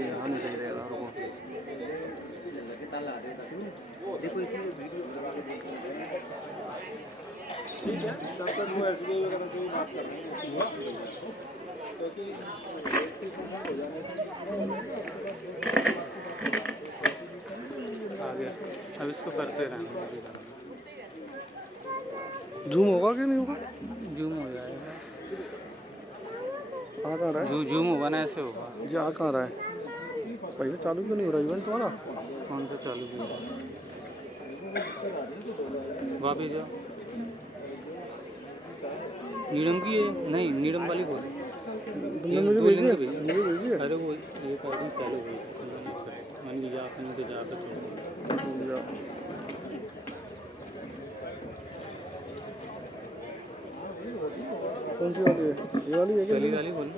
यहाँ नहीं सही रहेगा। रुको देखो इसमें वीडियो ठीक है, तब तक वो एसबीआई वगैरह से बात कर रहे हैं क्योंकि आ गया। अब इसको करते रहेंगे। जूम होगा कि नहीं होगा? जूम हो जाएगा। आ कहाँ रहा है? जूम होगा ना, ऐसे होगा जी। आ कहाँ रहा है? पहले चालू क्यों नहीं हो रहा इवेंट तुम्हारा? कौन सा चालू किया? वापिस जाओ। नीडम की है? नहीं, नीडम वाली बोल। मुझे भेजी है। अरे वो ये कार्डिंग चालू हुई मान लीजिए आपने तो जाकर कौन सी वाली है? ये वाली है क्या? पहली वाली बोल।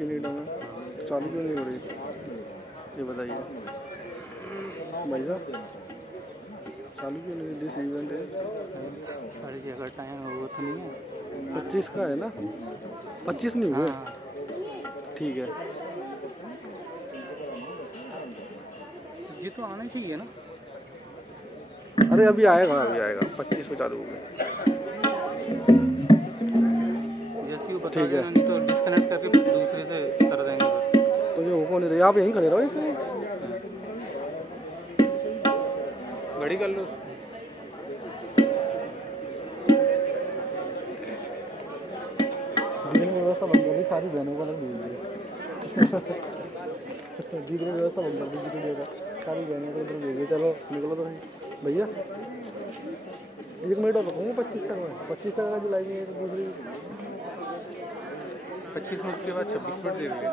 नीडम है चालू क्यों नहीं हो रही ये बताइए भाई साहब? चालू क्यों नहीं? दिस इवेंट है 6:30 का टाइम वो तो नहीं है। 25 का है ना? 25 नहीं हुआ? ठीक है, ये तो आना चाहिए ना। अरे अभी आएगा 25 को चालू होगा। जैसे वो बता देना, नहीं तो डिस्कनेक्ट करके दूसरे से कर देंगे। तो ये हो नहीं रही, आप यहीं खड़े रहो। बड़ी कर लो। व्यवस्था बंद कर दी, सारी बहनों को अलग भेज दी। व्यवस्था बंद कर दी, सारी बहनों को उधर भेज दी। चलो निकलो तो भैया, 1 मिनट और रुकूंगा। 25 तक में 25 तक का जुलाई में दूसरी 25 मिनट के बाद 26 मिनट दे देंगे।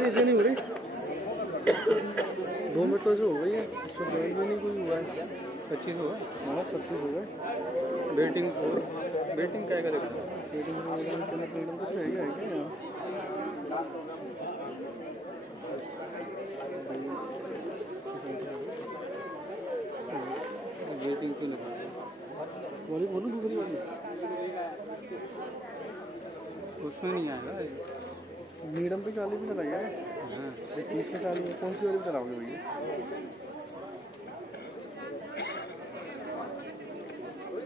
ऐसे नहीं हो रही। 2 मिनट तो ऐसे हो गई है, उसको ज्वाइन भी नहीं कोई हुआ है। 25 हुआ? हाँ 25 हो गए। वेटिंग क्या करेगा? वेटिंग कुछ रहेगा है क्या यहाँ? वेटिंग क्यों नहीं वाली बोलो दूसरी वाली उसमें नहीं आएगा। मीडियम पे चालू भी चलाइए ना। 30 पे चालू है, कौन सी वाली चलाओगे भैया?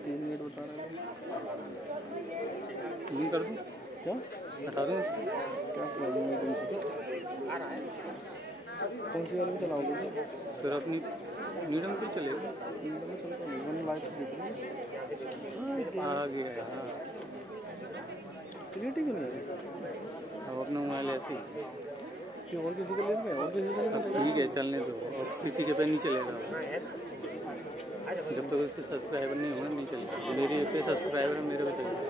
3 मिनट बता रहा है। नहीं कर दूँ क्या? हटा दूँ इसको? क्या प्रॉब्लम है तुमसे? कौन सी वाली चलाओगे? फिर अपनी मीडियम पे चलेगा। मीडियम में चलता नहीं, मैंने लाइव देख लिया। आ गया क्लियरिटी क्यों नहीं है? अब अपना मोबाइल ऐसे कि और किसी को ले गया और किसी को ठीक है चलने दो। और किसी के पे नहीं चलेगा जब तक उसके सब्सक्राइबर नहीं होंगे नहीं चलेगा। मेरे पे सब्सक्राइबर है, मेरे पे चलेगा।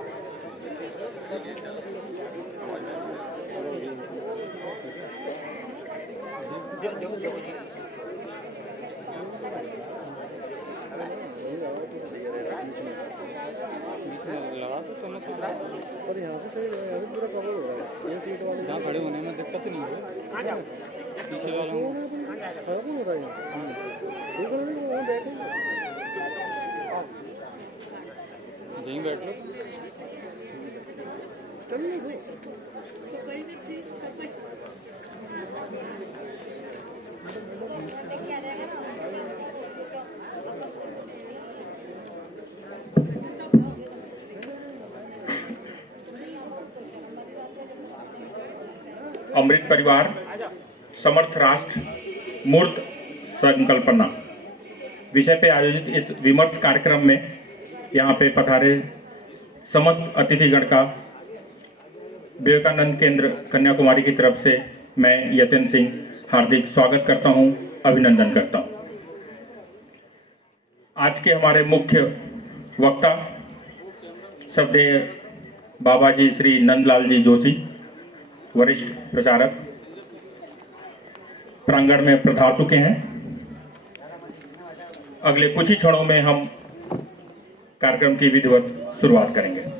लगा तो पर यहाँ से सही रहेगा, पूरा कवर हो रहा है। ये सीट वाले जहाँ खड़े होने में दिक्कत नहीं है। पीछे वालों को खराब हो रहा है। यहीं बैठ लो। चलिए अमृत परिवार समर्थ राष्ट्र मूर्त संकल्पना विषय पे आयोजित इस विमर्श कार्यक्रम में यहाँ पे पधारे समस्त अतिथिगण का विवेकानंद केंद्र कन्याकुमारी की तरफ से मैं यतिन सिंह हार्दिक स्वागत करता हूं, अभिनंदन करता हूं। आज के हमारे मुख्य वक्ता श्रद्धेय बाबा जी श्री नंदलाल जी जोशी, वरिष्ठ प्रचारक, प्रांगण में पधार चुके हैं। अगले कुछ ही क्षणों में हम कार्यक्रम की विधिवत शुरुआत करेंगे।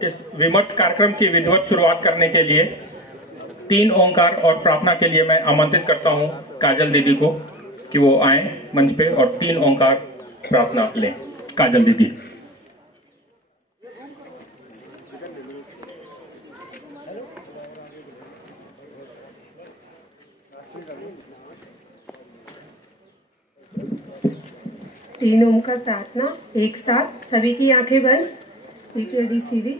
इस विमर्श कार्यक्रम की विधिवत शुरुआत करने के लिए 3 ओंकार और प्रार्थना के लिए मैं आमंत्रित करता हूं काजल दीदी को कि वो आए मंच पे और 3 ओंकार प्रार्थना लें। काजल दीदी। तीन ओंकार प्रार्थना एक साथ, सभी की आंखें बंद, रेडी सीधी।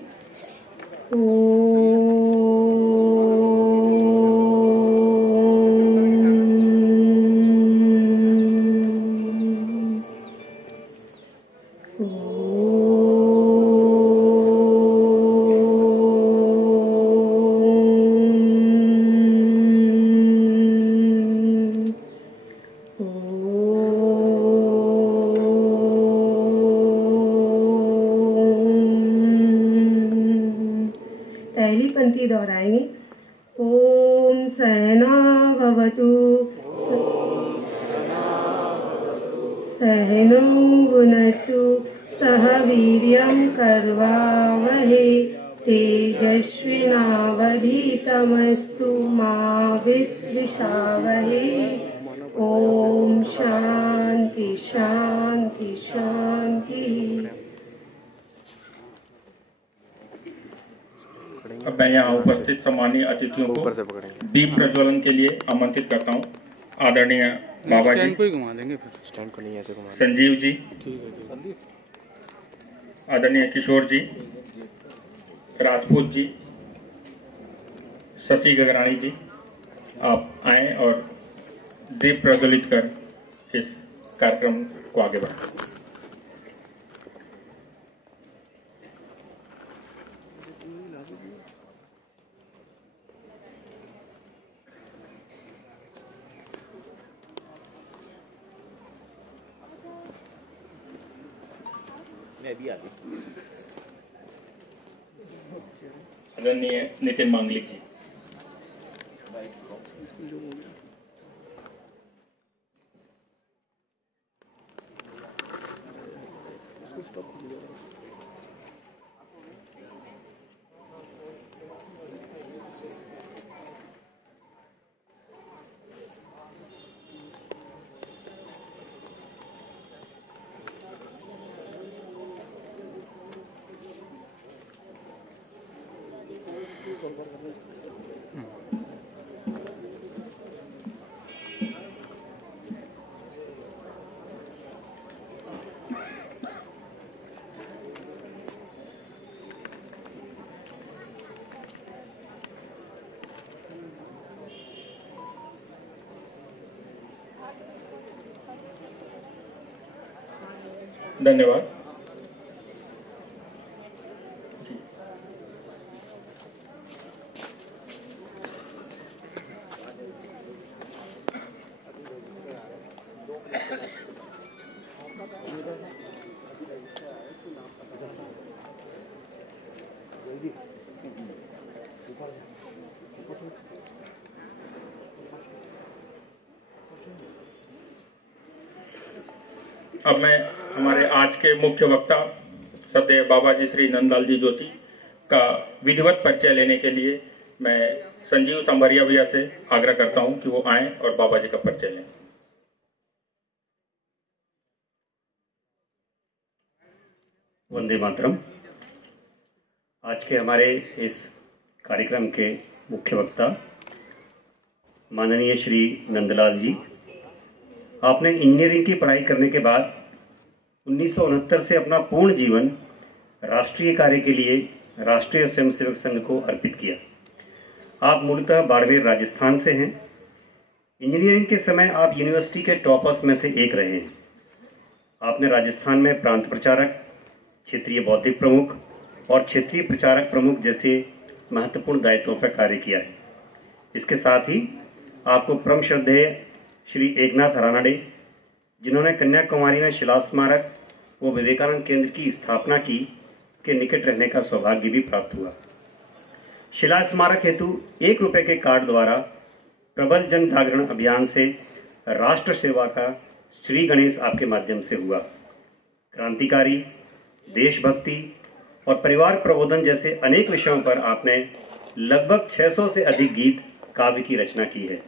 पहली पंक्ति दोहराएंगे। ओम सहना भवतु सहनौ भुनक्तु सह वीर्यं कर्वावहै तेजस्विनावधीतमस्तु मा विद्विषावहै। ओम शांति शांति शांति। अब मैं यहाँ उपस्थित सम्मानीय अतिथियों को दीप प्रज्वलन के लिए आमंत्रित करता हूँ। आदरणीय बाबा जी को घुमा देंगे, स्टैंड को नहीं ऐसे घुमा, संजीव जी, आदरणीय किशोर जी, राजपूत जी, शशि गगरानी जी, आप आए और दीप प्रज्वलित कर इस कार्यक्रम को आगे बढ़ाएं। आदरणीय नितिन मांगलिक जी, धन्यवाद। अब मैं हमारे आज के मुख्य वक्ता श्रद्धेय बाबा जी श्री नंदलाल जी जोशी का विधिवत परिचय लेने के लिए मैं संजीव संभरिया भैया से आग्रह करता हूं कि वो आएं और बाबा जी का परिचय लें। वंदे मातरम। आज के हमारे इस कार्यक्रम के मुख्य वक्ता माननीय श्री नंदलाल जी, आपने इंजीनियरिंग की पढ़ाई करने के बाद 1969 से अपना पूर्ण जीवन राष्ट्रीय कार्य के लिए राष्ट्रीय स्वयंसेवक संघ को अर्पित किया। आप मूलतः बाड़मेर राजस्थान से हैं। इंजीनियरिंग के समय आप यूनिवर्सिटी के टॉपर्स में से एक रहे हैं। आपने राजस्थान में प्रांत प्रचारक, क्षेत्रीय बौद्धिक प्रमुख और क्षेत्रीय प्रचारक प्रमुख जैसे महत्वपूर्ण दायित्वों पर कार्य किया है। इसके साथ ही आपको परम श्रद्धेय श्री एकनाथ रानडे, जिन्होंने कन्याकुमारी में शिला स्मारक व विवेकानंद केंद्र की स्थापना की, के निकट रहने का सौभाग्य भी प्राप्त हुआ। शिला स्मारक हेतु 1 रुपये के कार्ड द्वारा प्रबल जन जागरण अभियान से राष्ट्र सेवा का श्री गणेश आपके माध्यम से हुआ। क्रांतिकारी, देशभक्ति और परिवार प्रबोधन जैसे अनेक विषयों पर आपने लगभग 600 से अधिक गीत काव्य की रचना की है।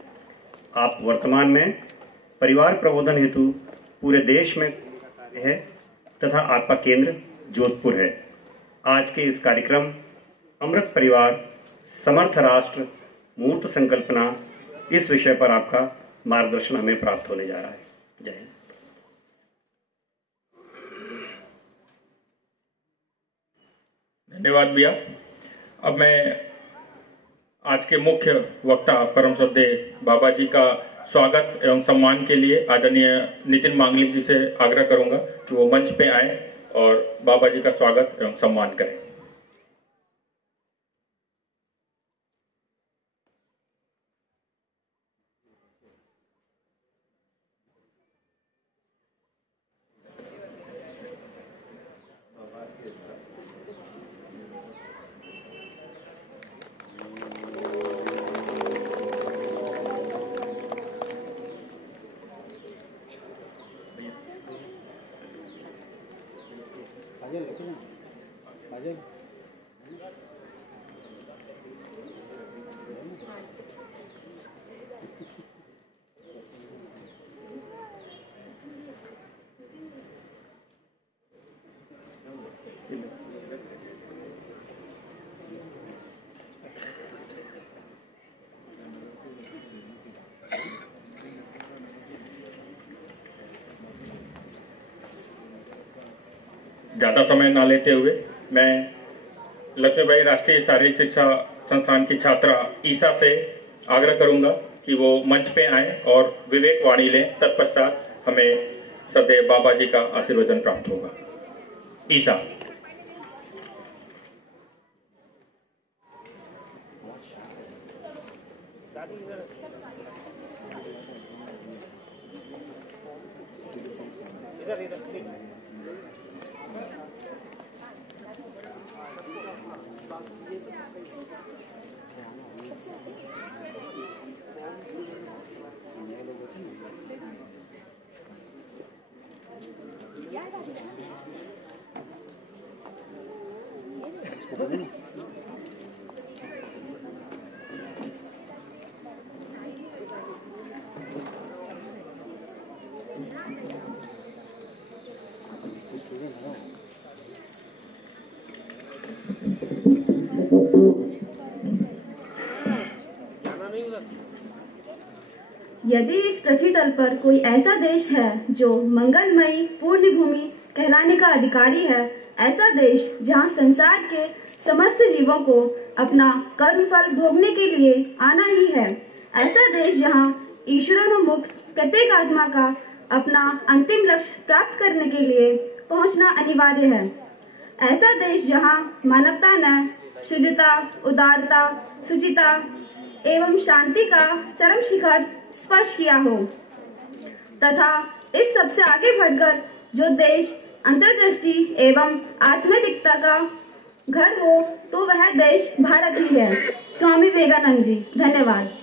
आप वर्तमान में परिवार प्रबोधन हेतु पूरे देश में है तथा आपका केंद्र जोधपुर है। आज के इस कार्यक्रम अमृत परिवार, समर्थ राष्ट्र, मूर्त संकल्पना, इस विषय पर आपका मार्गदर्शन हमें प्राप्त होने जा रहा है। जय हिंद। धन्यवाद भैया। अब मैं आज के मुख्य वक्ता परम श्रद्धेय बाबा जी का स्वागत एवं सम्मान के लिए आदरणीय नितिन मांगलिक जी से आग्रह करूंगा कि वो मंच पे आए और बाबा जी का स्वागत एवं सम्मान करें। ज़्यादा समय ना लेते हुए मैं लक्ष्मीबाई राष्ट्रीय शारीरिक शिक्षा संस्थान की छात्रा ईशा से आग्रह करूंगा कि वो मंच पे आएं और विवेक वाणी लें। तत्पश्चात हमें श्रद्धेय बाबा जी का आशीर्वचन प्राप्त होगा। ईशा। यदि इस पृथ्वी तल पर कोई ऐसा देश है जो मंगलमयी पूर्ण भूमि कहलाने का अधिकारी है, ऐसा देश जहां संसार के समस्त जीवों को अपना कर्मफल भोगने के लिए आना ही है, ऐसा देश जहां ईश्वरोन्मुख प्रत्येक आत्मा का अपना अंतिम लक्ष्य प्राप्त करने के लिए पहुंचना अनिवार्य है, ऐसा देश जहां मानवता ने शुद्धता, उदारता, शुचिता एवं शांति का चरम शिखर स्पर्श किया हो, तथा इस सबसे आगे बढ़कर जो देश अंतर्दृष्टि एवं आत्मिकता का घर हो, तो वह देश भारत ही है। स्वामी विवेकानंद जी। धन्यवाद।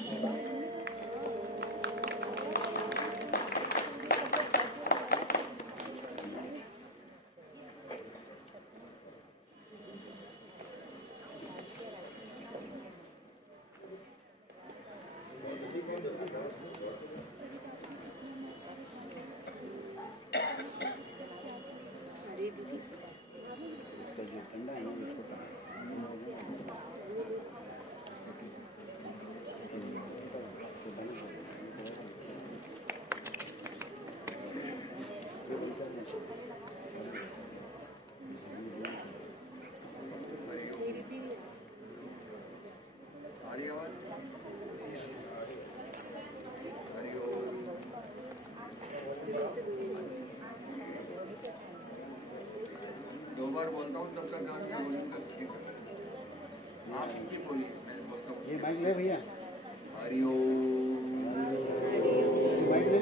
दो बार बोलता हूँ तब तक आपकी बोली आपकी बोली मैं बोलता हूँ। ये माइक ले भैया। हरिओम माइक ले।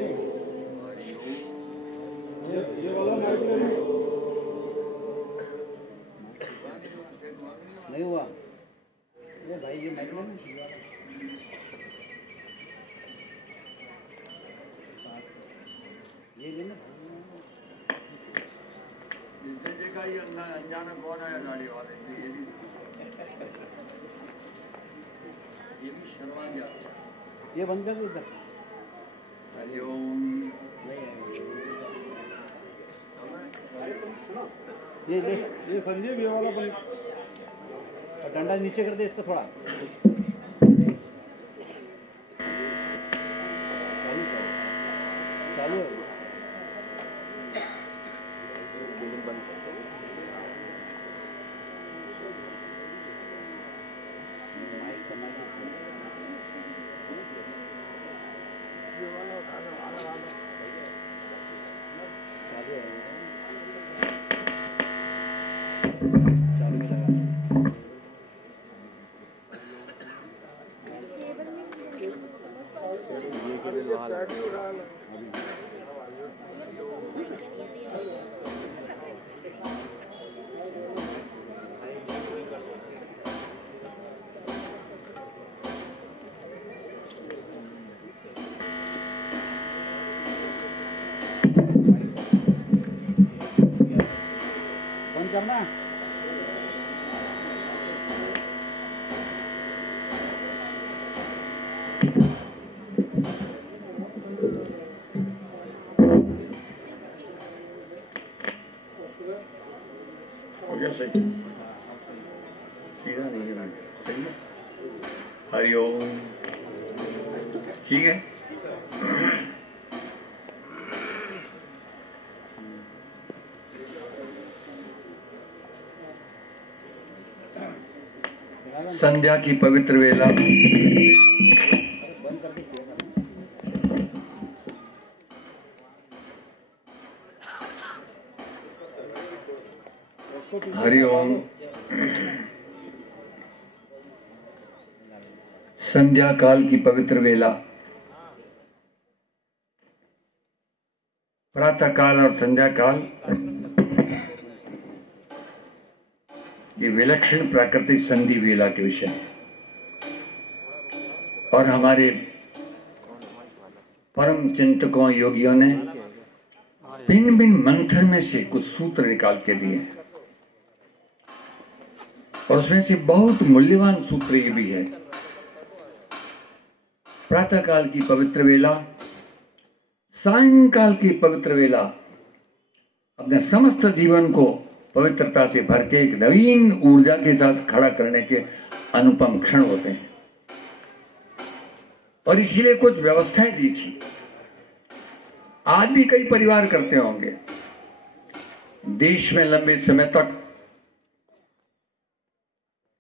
ये वाला माइक ले। नहीं हुआ। ये भाई ये माइक ले। ये लेना। ये अनजाना कौन आया गाड़ी वाले ये भी शर्मा गया। ये बंद कर दो। हरिओम ये संजय भी वाला बंद। डंडा नीचे कर दे इसका थोड़ा। चालू है। करना हो गया सही सीधा नहीं है सही है। हरिओम ठीक है। संध्या की पवित्र वेला हरिओम। संध्या काल की पवित्र वेला प्रातः काल और संध्या काल ये विलक्षण प्राकृतिक संधि वेला के विषय और हमारे परम चिंतकों योगियों ने भिन्न भिन्न मंत्र में से कुछ सूत्र निकाल के दिए और उसमें से बहुत मूल्यवान सूत्र ये भी है। प्रातः काल की पवित्र वेला, सायंकाल की पवित्र वेला अपने समस्त जीवन को पवित्रता से भर के एक नवीन ऊर्जा के साथ खड़ा करने के अनुपम क्षण होते हैं और इसीलिए कुछ व्यवस्थाएं दी थी। आज भी कई परिवार करते होंगे। देश में लंबे समय तक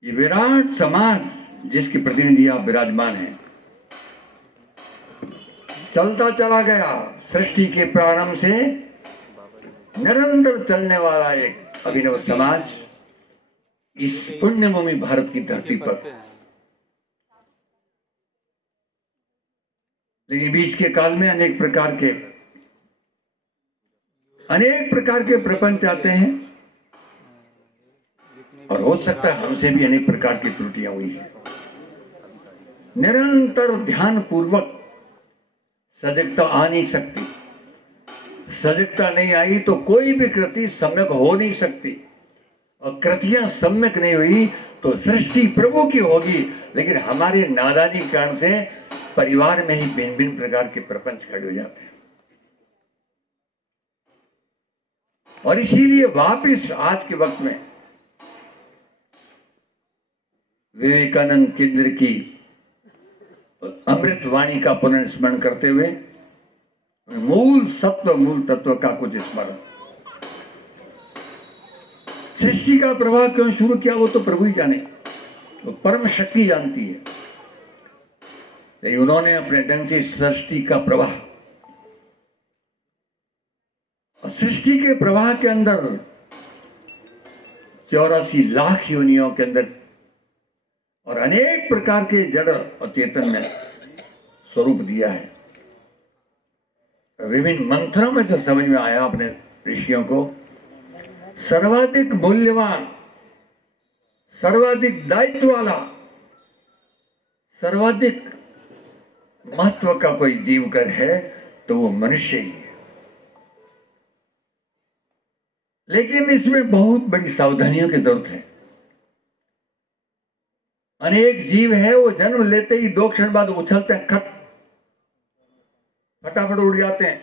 ये विराट समाज जिसके प्रतिनिधि आप विराजमान हैं चलता चला गया। सृष्टि के प्रारंभ से निरंतर चलने वाला एक अभिनव समाज इस पुण्यभूमि भारत की धरती पर, लेकिन बीच के काल में अनेक प्रकार के प्रपंच आते हैं और हो सकता है हमसे भी अनेक प्रकार की त्रुटियां हुई है। निरंतर ध्यान पूर्वक सजगता आ नहीं सकती। सजगता नहीं आई तो कोई भी कृति सम्यक हो नहीं सकती और कृतियां सम्यक नहीं हुई तो सृष्टि प्रभु की होगी, लेकिन हमारे नादानी के कारण से परिवार में ही भिन्न भिन्न प्रकार के प्रपंच खड़े हो जाते हैं। और इसीलिए वापिस आज के वक्त में विवेकानंद केंद्र की अमृत वाणी का पुनर्स्मरण करते हुए मूल सत्व मूल तत्व का कुछ स्मरण। सृष्टि का प्रवाह क्यों शुरू किया वो तो प्रभु ही जाने, वो परम शक्ति जानती है। तो उन्होंने अपने ढंग से सृष्टि का प्रवाह, और सृष्टि के प्रवाह के अंदर 84 लाख योनियों के अंदर और अनेक प्रकार के जड़ और चेतन में स्वरूप दिया है। विभिन्न मंत्रों में से समझ में आया अपने ऋषियों को, सर्वाधिक मूल्यवान, सर्वाधिक दायित्व वाला, सर्वाधिक महत्व का कोई जीवकर है तो वो मनुष्य ही है। लेकिन इसमें बहुत बड़ी सावधानियों की जरूरत है। अनेक जीव है वो जन्म लेते ही 2 क्षण बाद उछलते हैं, फटाफट उड़ जाते हैं।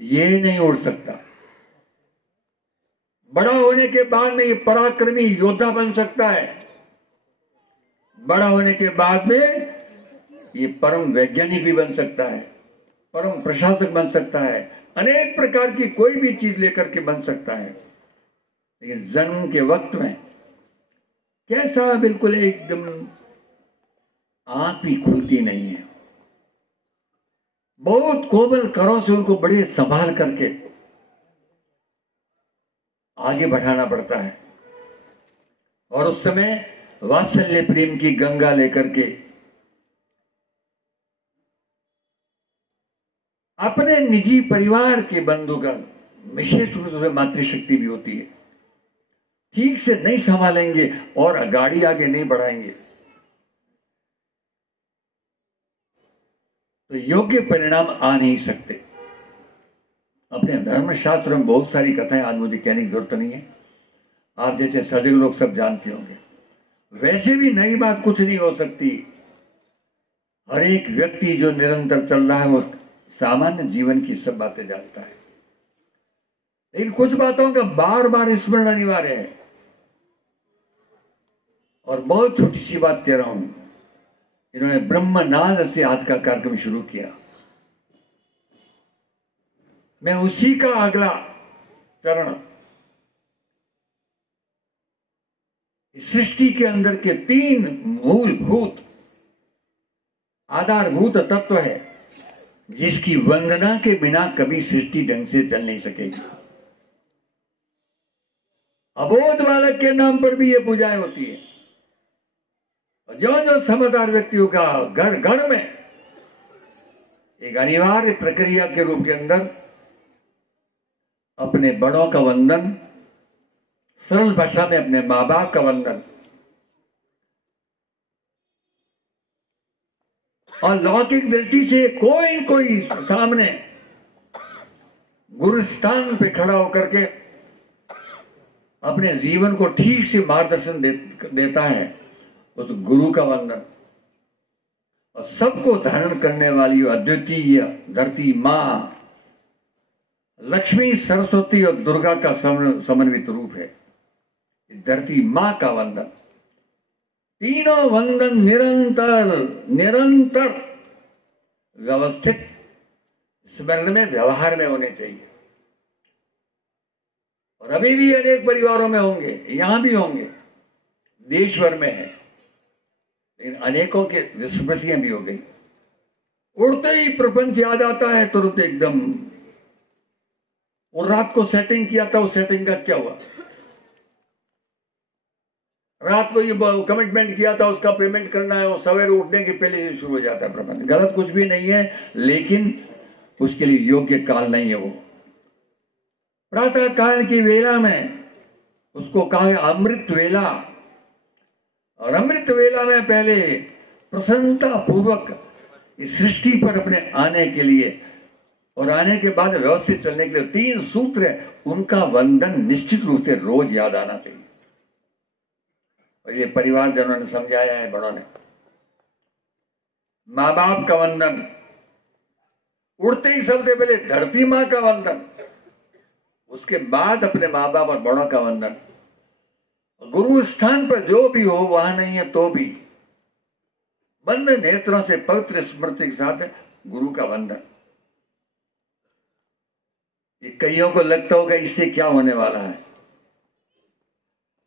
ये नहीं उड़ सकता। बड़ा होने के बाद में ये पराक्रमी योद्धा बन सकता है। बड़ा होने के बाद में ये परम वैज्ञानिक भी बन सकता है, परम प्रशासक बन सकता है, अनेक प्रकार की कोई भी चीज लेकर के बन सकता है। लेकिन जन्म के वक्त में कैसा बिल्कुल एकदम आंख भी खुलती नहीं है। बहुत कोमल करों से उनको बड़े संभाल करके आगे बढ़ाना पड़ता है। और उस समय वात्सल्य प्रेम की गंगा लेकर के अपने निजी परिवार के बंधुगण, विशेष रूप से मातृशक्ति भी होती है, ठीक से नहीं संभालेंगे और गाड़ी आगे नहीं बढ़ाएंगे तो योग्य परिणाम आ नहीं सकते। अपने धर्मशास्त्र में बहुत सारी कथाएं आज मुझे कहने की जरूरत नहीं है, आप जैसे सजग लोग सब जानते होंगे। वैसे भी नई बात कुछ नहीं हो सकती। हर एक व्यक्ति जो निरंतर चल रहा है वो सामान्य जीवन की सब बातें जानता है, लेकिन कुछ बातों का बार बार स्मरण अनिवार्य है। और बहुत छोटी सी बात कह रहा हूं, इन्होंने ब्रह्मनाद से आज का कार्यक्रम शुरू किया। मैं उसी का अगला चरण सृष्टि के अंदर के 3 मूलभूत आधारभूत तत्व है जिसकी वंदना के बिना कभी सृष्टि ढंग से चल नहीं सकेगी। अबोध बालक के नाम पर भी ये पूजाएं होती है। और जो समझदार व्यक्तियों का घर घर में एक अनिवार्य प्रक्रिया के रूप के अंदर अपने बड़ों का वंदन, सरल भाषा में अपने माँ बाप का वंदन, और लौकिक दृष्टि से कोई कोई सामने गुरु स्थान पे खड़ा होकर के अपने जीवन को ठीक से मार्गदर्शन देता है, उस गुरु का वंदन। और सबको धारण करने वाली अद्वितीय धरती माँ लक्ष्मी, सरस्वती और दुर्गा का समन्वित रूप है धरती माँ का वंदन। तीनों वंदन निरंतर निरंतर व्यवस्थित स्मरण में, व्यवहार में होने चाहिए। और अभी भी अनेक परिवारों में होंगे, यहां भी होंगे, देश भर में है, लेकिन अनेकों के विस्मृतियां भी हो गई। उड़ते ही प्रपंच याद आता है तुरंत एकदम। और रात को सेटिंग किया था, उस सेटिंग का क्या हुआ? रात को ये कमिटमेंट किया था, उसका पेमेंट करना है, वो सवेरे उठने के पहले शुरू हो जाता है प्रबंध। गलत कुछ भी नहीं है, लेकिन उसके लिए योग्य काल नहीं है वो। प्रातः काल की वेला में उसको कहा है अमृत वेला। और अमृत वेला में पहले प्रसन्नता पूर्वक इस सृष्टि पर अपने आने के लिए और आने के बाद व्यवस्थित चलने के लिए 3 सूत्र है, उनका वंदन निश्चित रूप से रोज याद आना चाहिए। और ये परिवार जनों ने समझाया है, बड़ों ने। माँ बाप का वंदन, उड़ते ही सबसे पहले धरती माँ का वंदन, उसके बाद अपने माँ बाप और बड़ों का वंदन। गुरु स्थान पर जो भी हो वहां नहीं है तो भी बंद नेत्रों से पवित्र स्मृति के साथ गुरु का वंदन। ये कईयों को लगता होगा इससे क्या होने वाला है।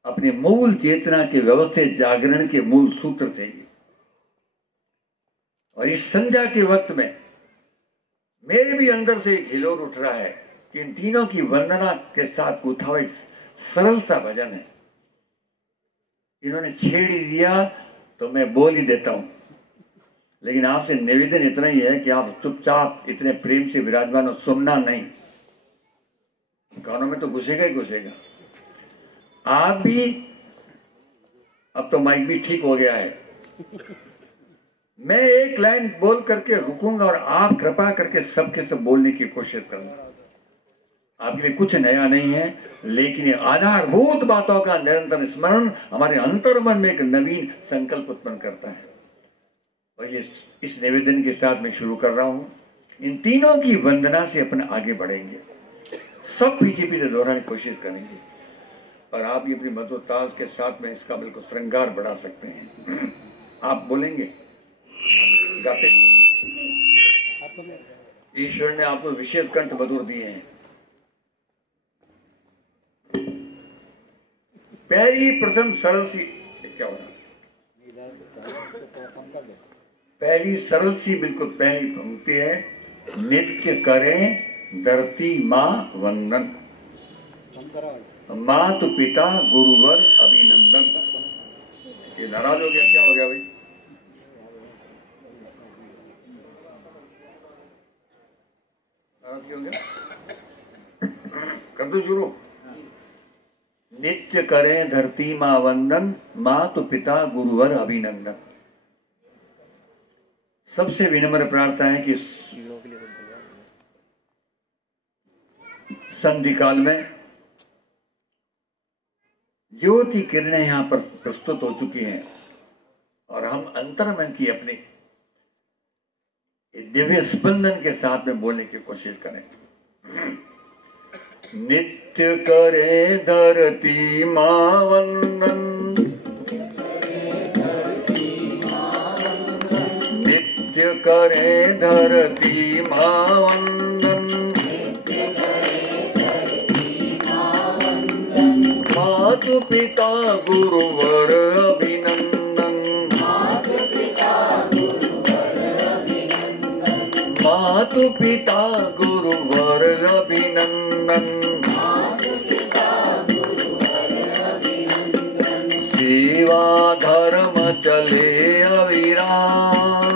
अपनी मूल चेतना के व्यवस्थित जागरण के मूल सूत्र थे ये। और इस संध्या के वक्त में मेरे भी अंदर से एक हिलोर उठ रहा है कि इन तीनों की वंदना के साथ गुथा हुआ एक सरल सा भजन है। इन्होंने छेड़ ही दिया तो मैं बोल ही देता हूं, लेकिन आपसे निवेदन इतना ही है कि आप चुपचाप इतने प्रेम से विराजमान हो, सुनना नहीं। कानों में तो घुसेगा ही घुसेगा। आप भी, अब तो माइक भी ठीक हो गया है, मैं एक लाइन बोल करके रुकूंगा और आप कृपा करके सबके सब बोलने की कोशिश करूंगा। आपके लिए कुछ नया नहीं है, लेकिन ये आधारभूत बातों का निरंतर स्मरण हमारे अंतर्मन में एक नवीन संकल्प उत्पन्न करता है। और ये इस निवेदन के साथ मैं शुरू कर रहा हूं। इन तीनों की वंदना से अपने आगे बढ़ेंगे, सब पीछे पीछे दोहराने की कोशिश करेंगे और आप ये अपनी मधुर ताल के साथ में इसका बिल्कुल श्रृंगार बढ़ा सकते हैं। आप बोलेंगे, गाते। ईश्वर ने आपको विशेष कंठ मधुर दिए हैं। पहली प्रथम सरल सी क्या हो रहा, पहली सरल सी बिल्कुल पहली पंक्ति है, नित्य करें धरती माँ वंदन, मातु पिता गुरुवर अभिनंदन। ये नाराज हो गया, क्या हो गया भाई? नाराज क्यों हो गया? कर दो शुरू। नित्य करें धरती माँ वंदन, मातु पिता गुरुवर अभिनंदन। सबसे विनम्र प्रार्थना है कि संधि काल में ज्योति किरणें यहां पर प्रस्तुत हो चुकी हैं और हम अंतर्मन की अपने दिव्य स्पंदन के साथ में बोलने की कोशिश करें। नित्य करे धरती माँ वंदन, नित्य करे धरती माँ वंदन, मातु पिता गुरुवर अभिनंदन, मातु पिता गुरुवर अभिनंदन, सेवा धर्म चले अविराम,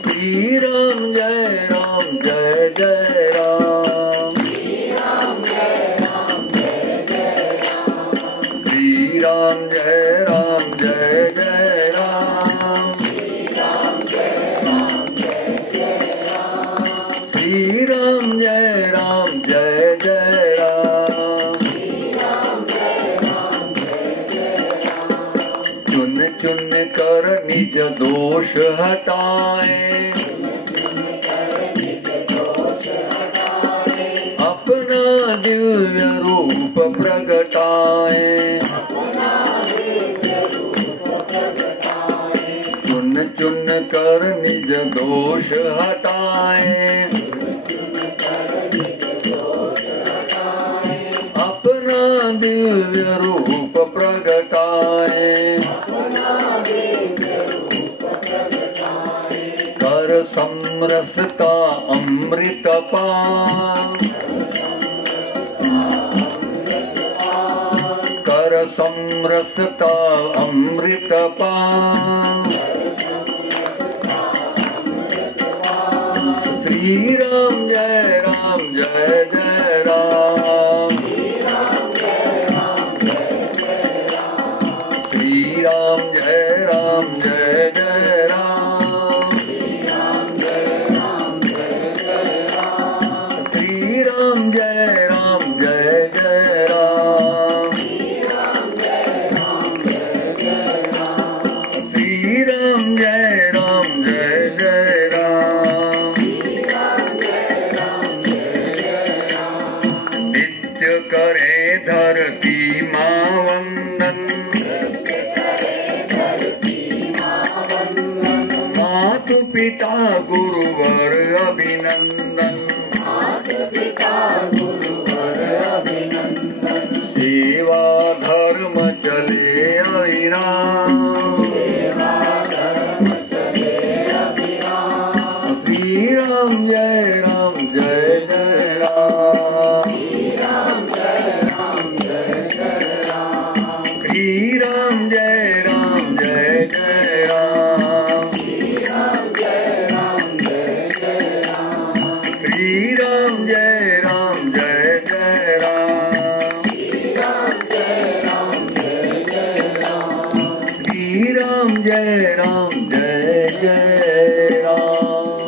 श्री राम जय राम जय जय राम, श्री राम जय राम जय जय राम, श्री राम जय राम जय जय राम, श्री राम जय राम जय जय राम, श्री राम जय राम जय जय राम, श्री राम जय राम जय जय राम। चुन चुन कर निज दोष हटाए, अपना दिव्य रूप प्रगटाए, चुन चुन कर निज दोष हटाए, अपना दिव्य रूप प्रगटाए, कर समरसता अमृत पान, कर समरसता अमृत पान, श्री राम जय राम जय जय राम, श्री राम जय राम जय जय राम, श्री राम जय राम जय जय राम, श्री राम जय राम जय जय राम, श्री राम जय राम जय जय राम, श्री राम जय राम जय जय राम, श्री राम जय राम जय जय राम, श्री राम पिता गुरुवर अभिनंदन, माता पिता गुरुवर अभिनंदन। सेवा धर्म चले अविराम, सेवा धर्म चले अविराम। श्री राम जय राम जय जय राम, श्री राम जय राम जय जय राम। श्री राम जय राम जय जय राम, श्री राम जय राम जय जय राम। श्री राम जय राम जय जय राम, श्री राम जय राम जय जय राम। श्री राम जय राम जय जय राम।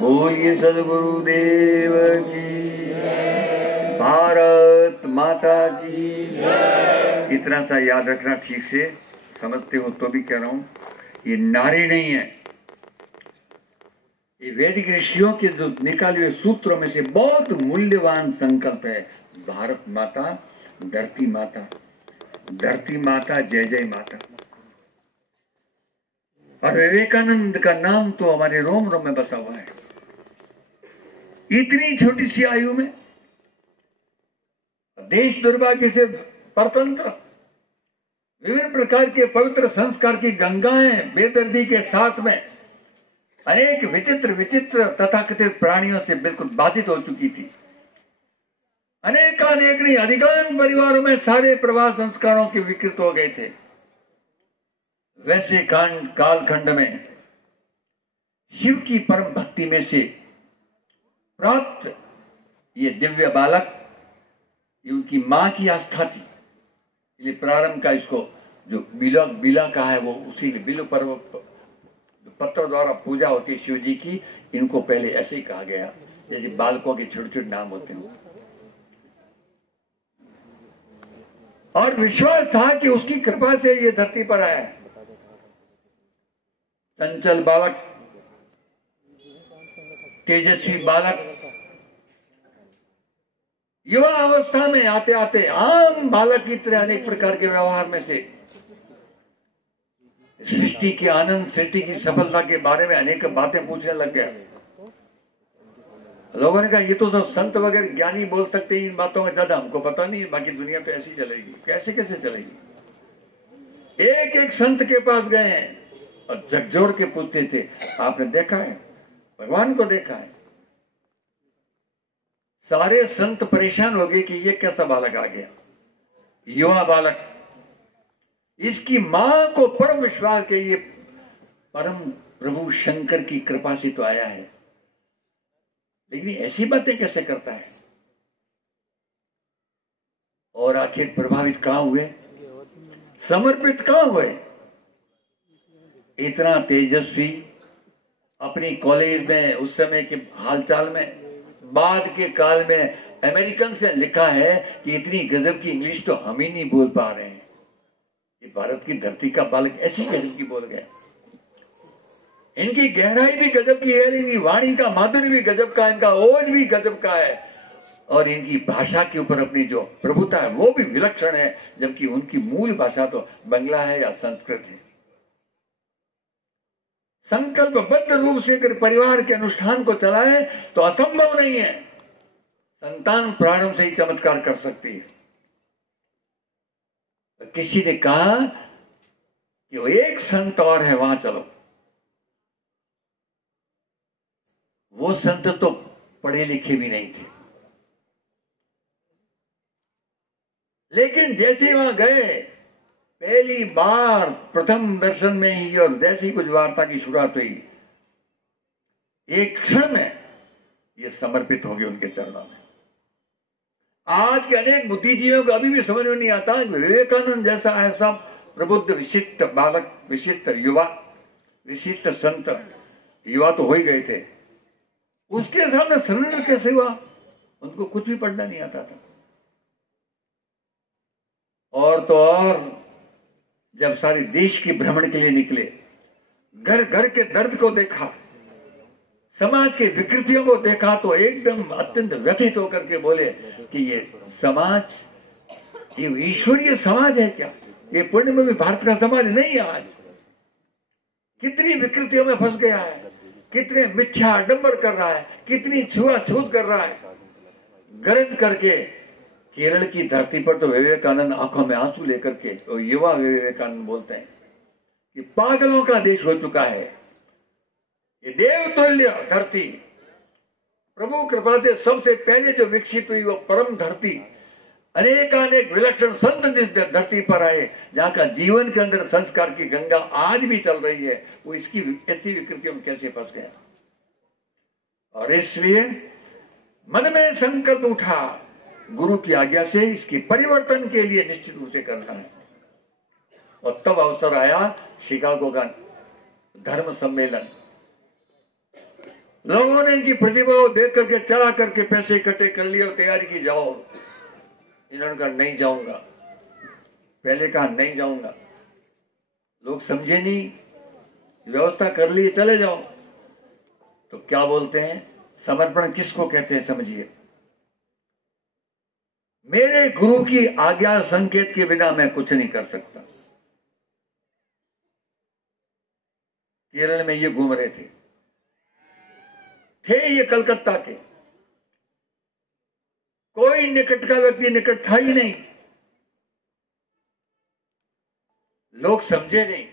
बोलिए सद्गुरुदेव की, भारत माता की। इतना सा याद रखना, ठीक से समझते हो तो भी कह रहा हूं, ये नारे नहीं है, ये वैदिक ऋषियों के जो निकाले हुए सूत्रों में से बहुत मूल्यवान संकल्प है। भारत माता, धरती माता, धरती माता जय जय माता। और विवेकानंद का नाम तो हमारे रोम रोम में बसा हुआ है। इतनी छोटी सी आयु में देश दुर्भाग्य से परतंत्र, विभिन्न प्रकार के पवित्र संस्कार की गंगाएं बेदर्दी के साथ में अनेक विचित्र विचित्र तथाकथित प्राणियों से बिल्कुल बाधित हो चुकी थी। अनेक नहीं, अधिकांश परिवारों में सारे प्रवाह संस्कारों के विकृत हो गए थे। वैसे कालखंड में शिव की परम भक्ति में से प्राप्त ये दिव्य बालक, ये उनकी मां की आस्था थी। ये प्रारंभ का इसको जो बिला का है, वो उसी बिलो पर्व पत्र द्वारा पूजा होती है शिव जी की। इनको पहले ऐसे ही कहा गया जैसे बालकों के छोटे छोटे नाम होते हैं। और विश्वास था कि उसकी कृपा से ये धरती पर आया। चंचल बालक, तेजस्वी बालक, युवा अवस्था में आते आते आम बालक की तरह अनेक प्रकार के व्यवहार में से सृष्टि के आनंद, सृष्टि की सफलता के बारे में अनेक बातें पूछने लग गया। लोगों ने कहा ये तो सब संत वगैरह ज्ञानी बोल सकते हैं, इन बातों में ज्यादा हमको पता नहीं है, बाकी दुनिया तो ऐसी चलेगी। कैसे कैसे चलेगी? एक एक संत के पास गए हैं और झकझोर के पूछते थे, आपने देखा है, भगवान को देखा है? सारे संत परेशान हो गए कि ये कैसा बालक आ गया, युवा बालक। इसकी मां को परम विश्वास के ये परम प्रभु शंकर की कृपा से तो आया है, लेकिन ऐसी बातें कैसे करता है? और आखिर प्रभावित कहां हुए, समर्पित कहां हुए? इतना तेजस्वी अपनी कॉलेज में उस समय के हालचाल में, बाद के काल में अमेरिकन से लिखा है कि इतनी गजब की इंग्लिश तो हम ही नहीं बोल पा रहे हैं। ये भारत की धरती का बालक ऐसी गजब की बोल गए। इनकी गहराई भी गजब की है, इनकी वाणी का माधुर्य भी गजब का, इनका ओज भी गजब का है, और इनकी भाषा के ऊपर अपनी जो प्रभुता है वो भी विलक्षण है, जबकि उनकी मूल भाषा तो बंगला है या संस्कृत है। संकल्पबद्ध रूप से अगर परिवार के अनुष्ठान को चलाए तो असंभव नहीं है, संतान प्रारंभ से ही चमत्कार कर सकती है। तो किसी ने कहा कि वो एक संत और है, वहां चलो। वो संत तो पढ़े लिखे भी नहीं थे, लेकिन जैसे वहां गए, पहली बार प्रथम दर्शन में ही और जैसे ही कुछ वार्ता की शुरुआत हुई, एक क्षण में ये समर्पित हो गए उनके चरणों में। आज के अनेक बुद्धिजीवियों को अभी भी समझ में नहीं आता, विवेकानंद जैसा ऐसा प्रबुद्ध विशिष्ट बालक, विशिष्ट युवा, विशिष्ट संत, युवा तो हो ही गए थे, उसके सामने सरेंडर कैसे हुआ? उनको कुछ भी पढ़ना नहीं आता था। और तो और जब सारे देश के भ्रमण के लिए निकले, घर घर के दर्द को देखा, समाज के विकृतियों को देखा, तो एकदम अत्यंत व्यथित होकर के बोले कि ये समाज, ये ईश्वरीय समाज है क्या? ये पुण्य में भी भारत का समाज नहीं है आज। कितनी विकृतियों में फंस गया है, कितने मिथ्या आडंबर कर रहा है, कितनी छुआछूत कर रहा है। गरज करके केरल की धरती पर तो विवेकानंद आंखों में आंसू लेकर के तो युवा विवेकानंद बोलते हैं कि पागलों का देश हो चुका है ये देवतुल्य धरती। प्रभु कृपा से सबसे पहले जो विकसित हुई वो परम धरती, अनेकानेक विलक्षण संत जिस धरती पर आए, जहाँ का जीवन के अंदर संस्कार की गंगा आज भी चल रही है, वो इसकी ऐसी विकृतियों में कैसे फंस गया। और इसलिए मन में संकल्प उठा गुरु की आज्ञा से इसकी परिवर्तन के लिए निश्चित रूप से करना है। और तब अवसर आया शिकागो का धर्म सम्मेलन। लोगों ने इनकी प्रतिभा को देख करके चढ़ा करके पैसे इकट्ठे कर लिए और तैयारी की जाओ। इन्होंने कहा नहीं जाऊंगा, पहले कहा नहीं जाऊंगा, लोग समझे नहीं, व्यवस्था कर ली चले जाओ। तो क्या बोलते हैं, समर्पण किसको कहते हैं समझिए। मेरे गुरु की आज्ञा संकेत के बिना मैं कुछ नहीं कर सकता। केरल में ये घूम रहे थे ये कलकत्ता के, कोई निकट का व्यक्ति निकट था ही नहीं, लोग समझे नहीं,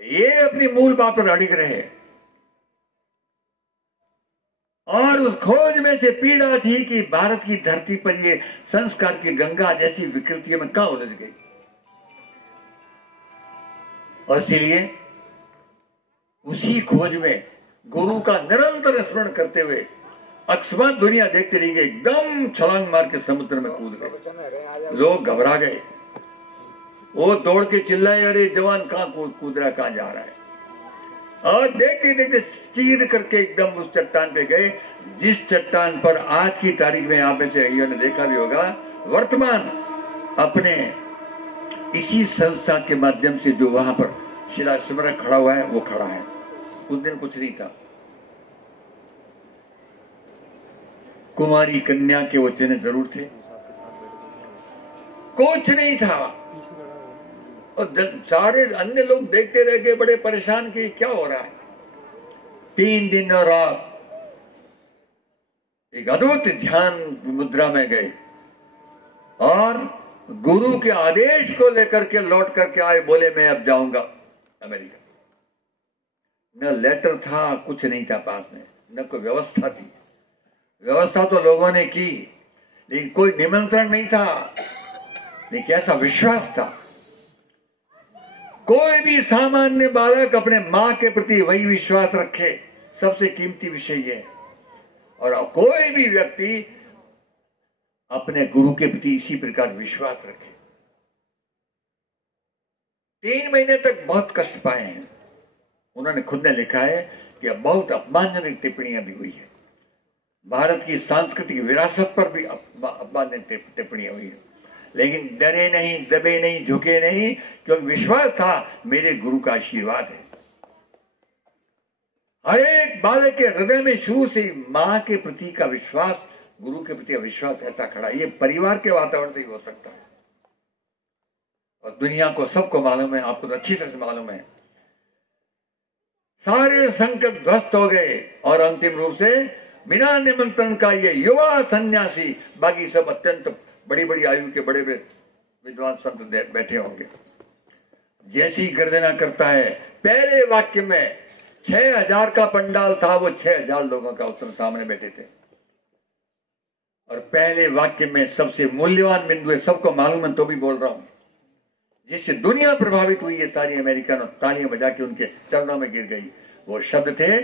ये अपनी मूल बात पर अड़िग रहे। और उस खोज में से पीड़ा थी कि भारत की धरती पर ये संस्कार की गंगा जैसी विकृतियों में कहां उलझ गई। और इसलिए उसी खोज में गुरु का निरंतर स्मरण करते हुए अकस्मात दुनिया देखते रही गई, एकदम छलांग मार के समुद्र में कूद गए। लोग घबरा गए, वो दौड़ के चिल्लाए, अरे जवान कहां कूद रहा, कहां जा रहा है। और देखते देखते चीर करके एकदम उस चट्टान पे गए, जिस चट्टान पर आज की तारीख में आप में से ने देखा भी होगा, वर्तमान अपने इसी संस्था के माध्यम से जो वहां पर शिला स्मारक खड़ा हुआ है वो खड़ा है। उस दिन कुछ नहीं था, कुमारी कन्या के वो चिन्ह जरूर थे, कुछ नहीं था। और सारे अन्य लोग देखते रह गए, बड़े परेशान कि क्या हो रहा है। 3 दिन और रात एक अद्भुत ध्यान मुद्रा में गए और गुरु के आदेश को लेकर के लौट करके आए, बोले मैं अब जाऊंगा अमेरिका। न लेटर था, कुछ नहीं था पास में, न कोई व्यवस्था थी। व्यवस्था तो लोगों ने की, लेकिन कोई निमंत्रण नहीं था। लेकिन कैसा विश्वास था। कोई भी सामान्य बालक अपने मां के प्रति वही विश्वास रखे, सबसे कीमती विषय है। और कोई भी व्यक्ति अपने गुरु के प्रति इसी प्रकार विश्वास रखे। 3 महीने तक बहुत कष्ट पाए हैं। उन्होंने खुद ने लिखा है कि अब बहुत अपमानजनक टिप्पणियां भी हुई है, भारत की सांस्कृतिक विरासत पर भी अपमानजनक टिप्पणियां हुई है, लेकिन डरे नहीं, दबे नहीं, झुके नहीं, क्योंकि विश्वास था मेरे गुरु का आशीर्वाद है। हर एक बालक के हृदय में शुरू से मां के प्रति का विश्वास, गुरु के प्रति विश्वास ऐसा खड़ा। ये परिवार के वातावरण से ही हो सकता है। और दुनिया को सबको मालूम है, आपको तो अच्छी तरह से मालूम है, सारे संकट ध्वस्त हो गए और अंतिम रूप से बिना निमंत्रण का ये युवा सन्यासी, बाकी सब अत्यंत बड़ी बड़ी आयु के बड़े विद्वान संत बैठे होंगे, जैसी गर्जना करता है। पहले वाक्य में 6000 का पंडाल था, वो 6000 लोगों का उस सामने बैठे थे। और पहले वाक्य में सबसे मूल्यवान बिंदु है, सबको मालूम है तो भी बोल रहा हूं, जिससे दुनिया प्रभावित हुई है, सारी अमेरिकन और तालियां बजा के उनके चरणों में गिर गई। वो शब्द थे,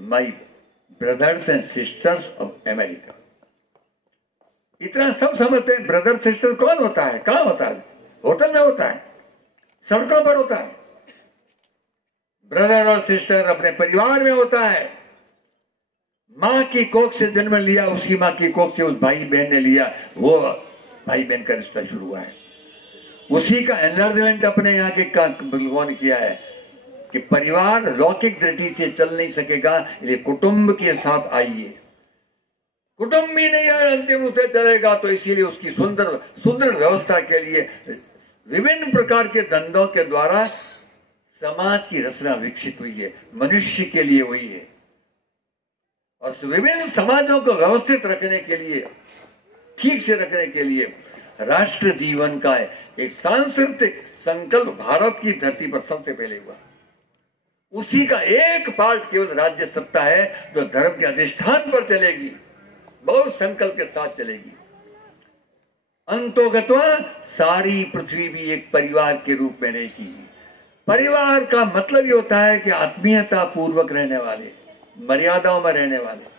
my brothers and sisters of America. इतना सब समझते हैं। ब्रदर सिस्टर कौन होता है, कहां होता है? होटल में होता है, सड़कों पर होता है। ब्रदर और सिस्टर अपने परिवार में होता है। मां की कोख से जन्म लिया, उसी मां की कोख से उस भाई बहन ने लिया, वो भाई बहन का रिश्ता शुरू हुआ है। उसी का एनलार्जमेंट अपने यहाँ के लोगों ने किया है कि परिवार लौकिक दृष्टि से चल नहीं सकेगा, इसलिए कुटुंब के साथ आइए। कुटुंब भी नहीं है, अंतिम रूप से चलेगा, तो इसीलिए उसकी सुंदर सुंदर व्यवस्था के लिए विभिन्न प्रकार के धंधों के द्वारा समाज की रचना विकसित हुई है, मनुष्य के लिए हुई है। और विभिन्न समाजों को व्यवस्थित रखने के लिए, ठीक से रखने के लिए राष्ट्र जीवन का एक सांस्कृतिक संकल्प भारत की धरती पर सबसे पहले हुआ। उसी का एक पार्ट केवल राज्य सत्ता है जो धर्म के अधिष्ठान पर चलेगी, बहुत संकल्प के साथ चलेगी। अंतोगत्वा सारी पृथ्वी भी एक परिवार के रूप में रहेगी। परिवार का मतलब ये होता है कि आत्मीयता पूर्वक रहने वाले, मर्यादाओं में रहने वाले।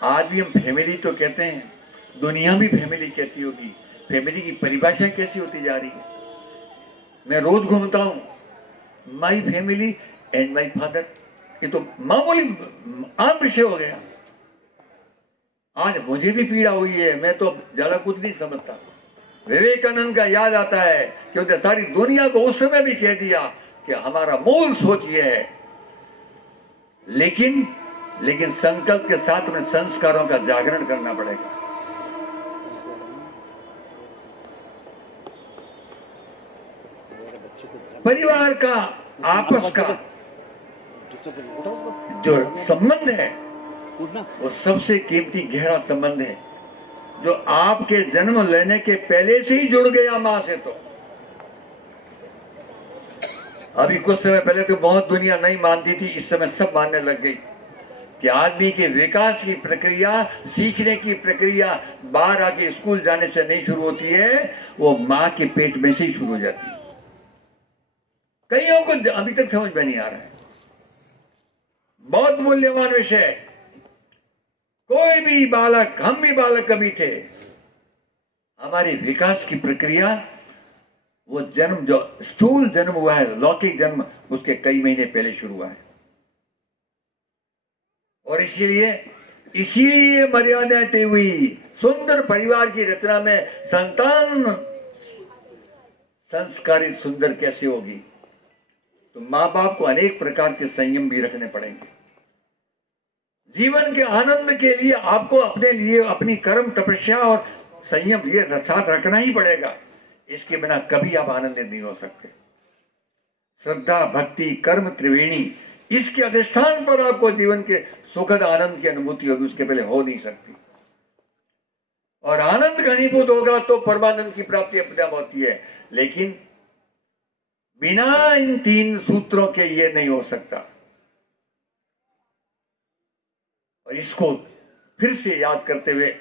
आज भी हम फैमिली तो कहते हैं, दुनिया भी फैमिली कहती होगी। फैमिली की परिभाषा कैसी होती जा रही है? मैं रोज घूमता हूं, my family and my father, ये तो मामूली आम विषय हो गया। आज मुझे भी पीड़ा हुई है, मैं तो ज्यादा कुछ नहीं समझता। विवेकानंद का याद आता है क्योंकि सारी दुनिया को उस समय भी कह दिया कि हमारा मूल सोच ये है, लेकिन संकल्प के साथ में संस्कारों का जागरण करना पड़ेगा। परिवार का आपस का जो संबंध है वो सबसे कीमती गहरा संबंध है, जो आपके जन्म लेने के पहले से ही जुड़ गया मां से। तो अभी कुछ समय पहले तो बहुत दुनिया नहीं मानती थी, इस समय सब मानने लग गई कि आदमी के विकास की प्रक्रिया, सीखने की प्रक्रिया बाहर आके स्कूल जाने से नहीं शुरू होती है, वो मां के पेट में से ही शुरू हो जाती है। कईयों को अभी तक समझ में नहीं आ रहा है। बहुत मूल्यवान विषय। कोई भी बालक, हम भी बालक कभी थे, हमारी विकास की प्रक्रिया, वो जन्म जो स्थूल जन्म हुआ है, लौकिक जन्म, उसके कई महीने पहले शुरू हुआ है। और इसीलिए मर्यादाएं तय हुई। सुंदर परिवार की रचना में संतान संस्कारित सुंदर कैसे होगी? तो मां बाप को अनेक प्रकार के संयम भी रखने पड़ेंगे। जीवन के आनंद के लिए आपको अपने लिए अपनी कर्म, तपस्या और संयम ये साथ रखना ही पड़ेगा। इसके बिना कभी आप आनंदित नहीं हो सकते। श्रद्धा, भक्ति, कर्म त्रिवेणी, इसके अधिष्ठान पर आपको जीवन के सुखद आनंद की अनुभूति होगी, उसके पहले हो नहीं सकती। और आनंद घनीभूत होगा तो परमानंद की प्राप्ति अपने आप होती है, लेकिन बिना इन तीन सूत्रों के ये नहीं हो सकता। और इसको फिर से याद करते हुए,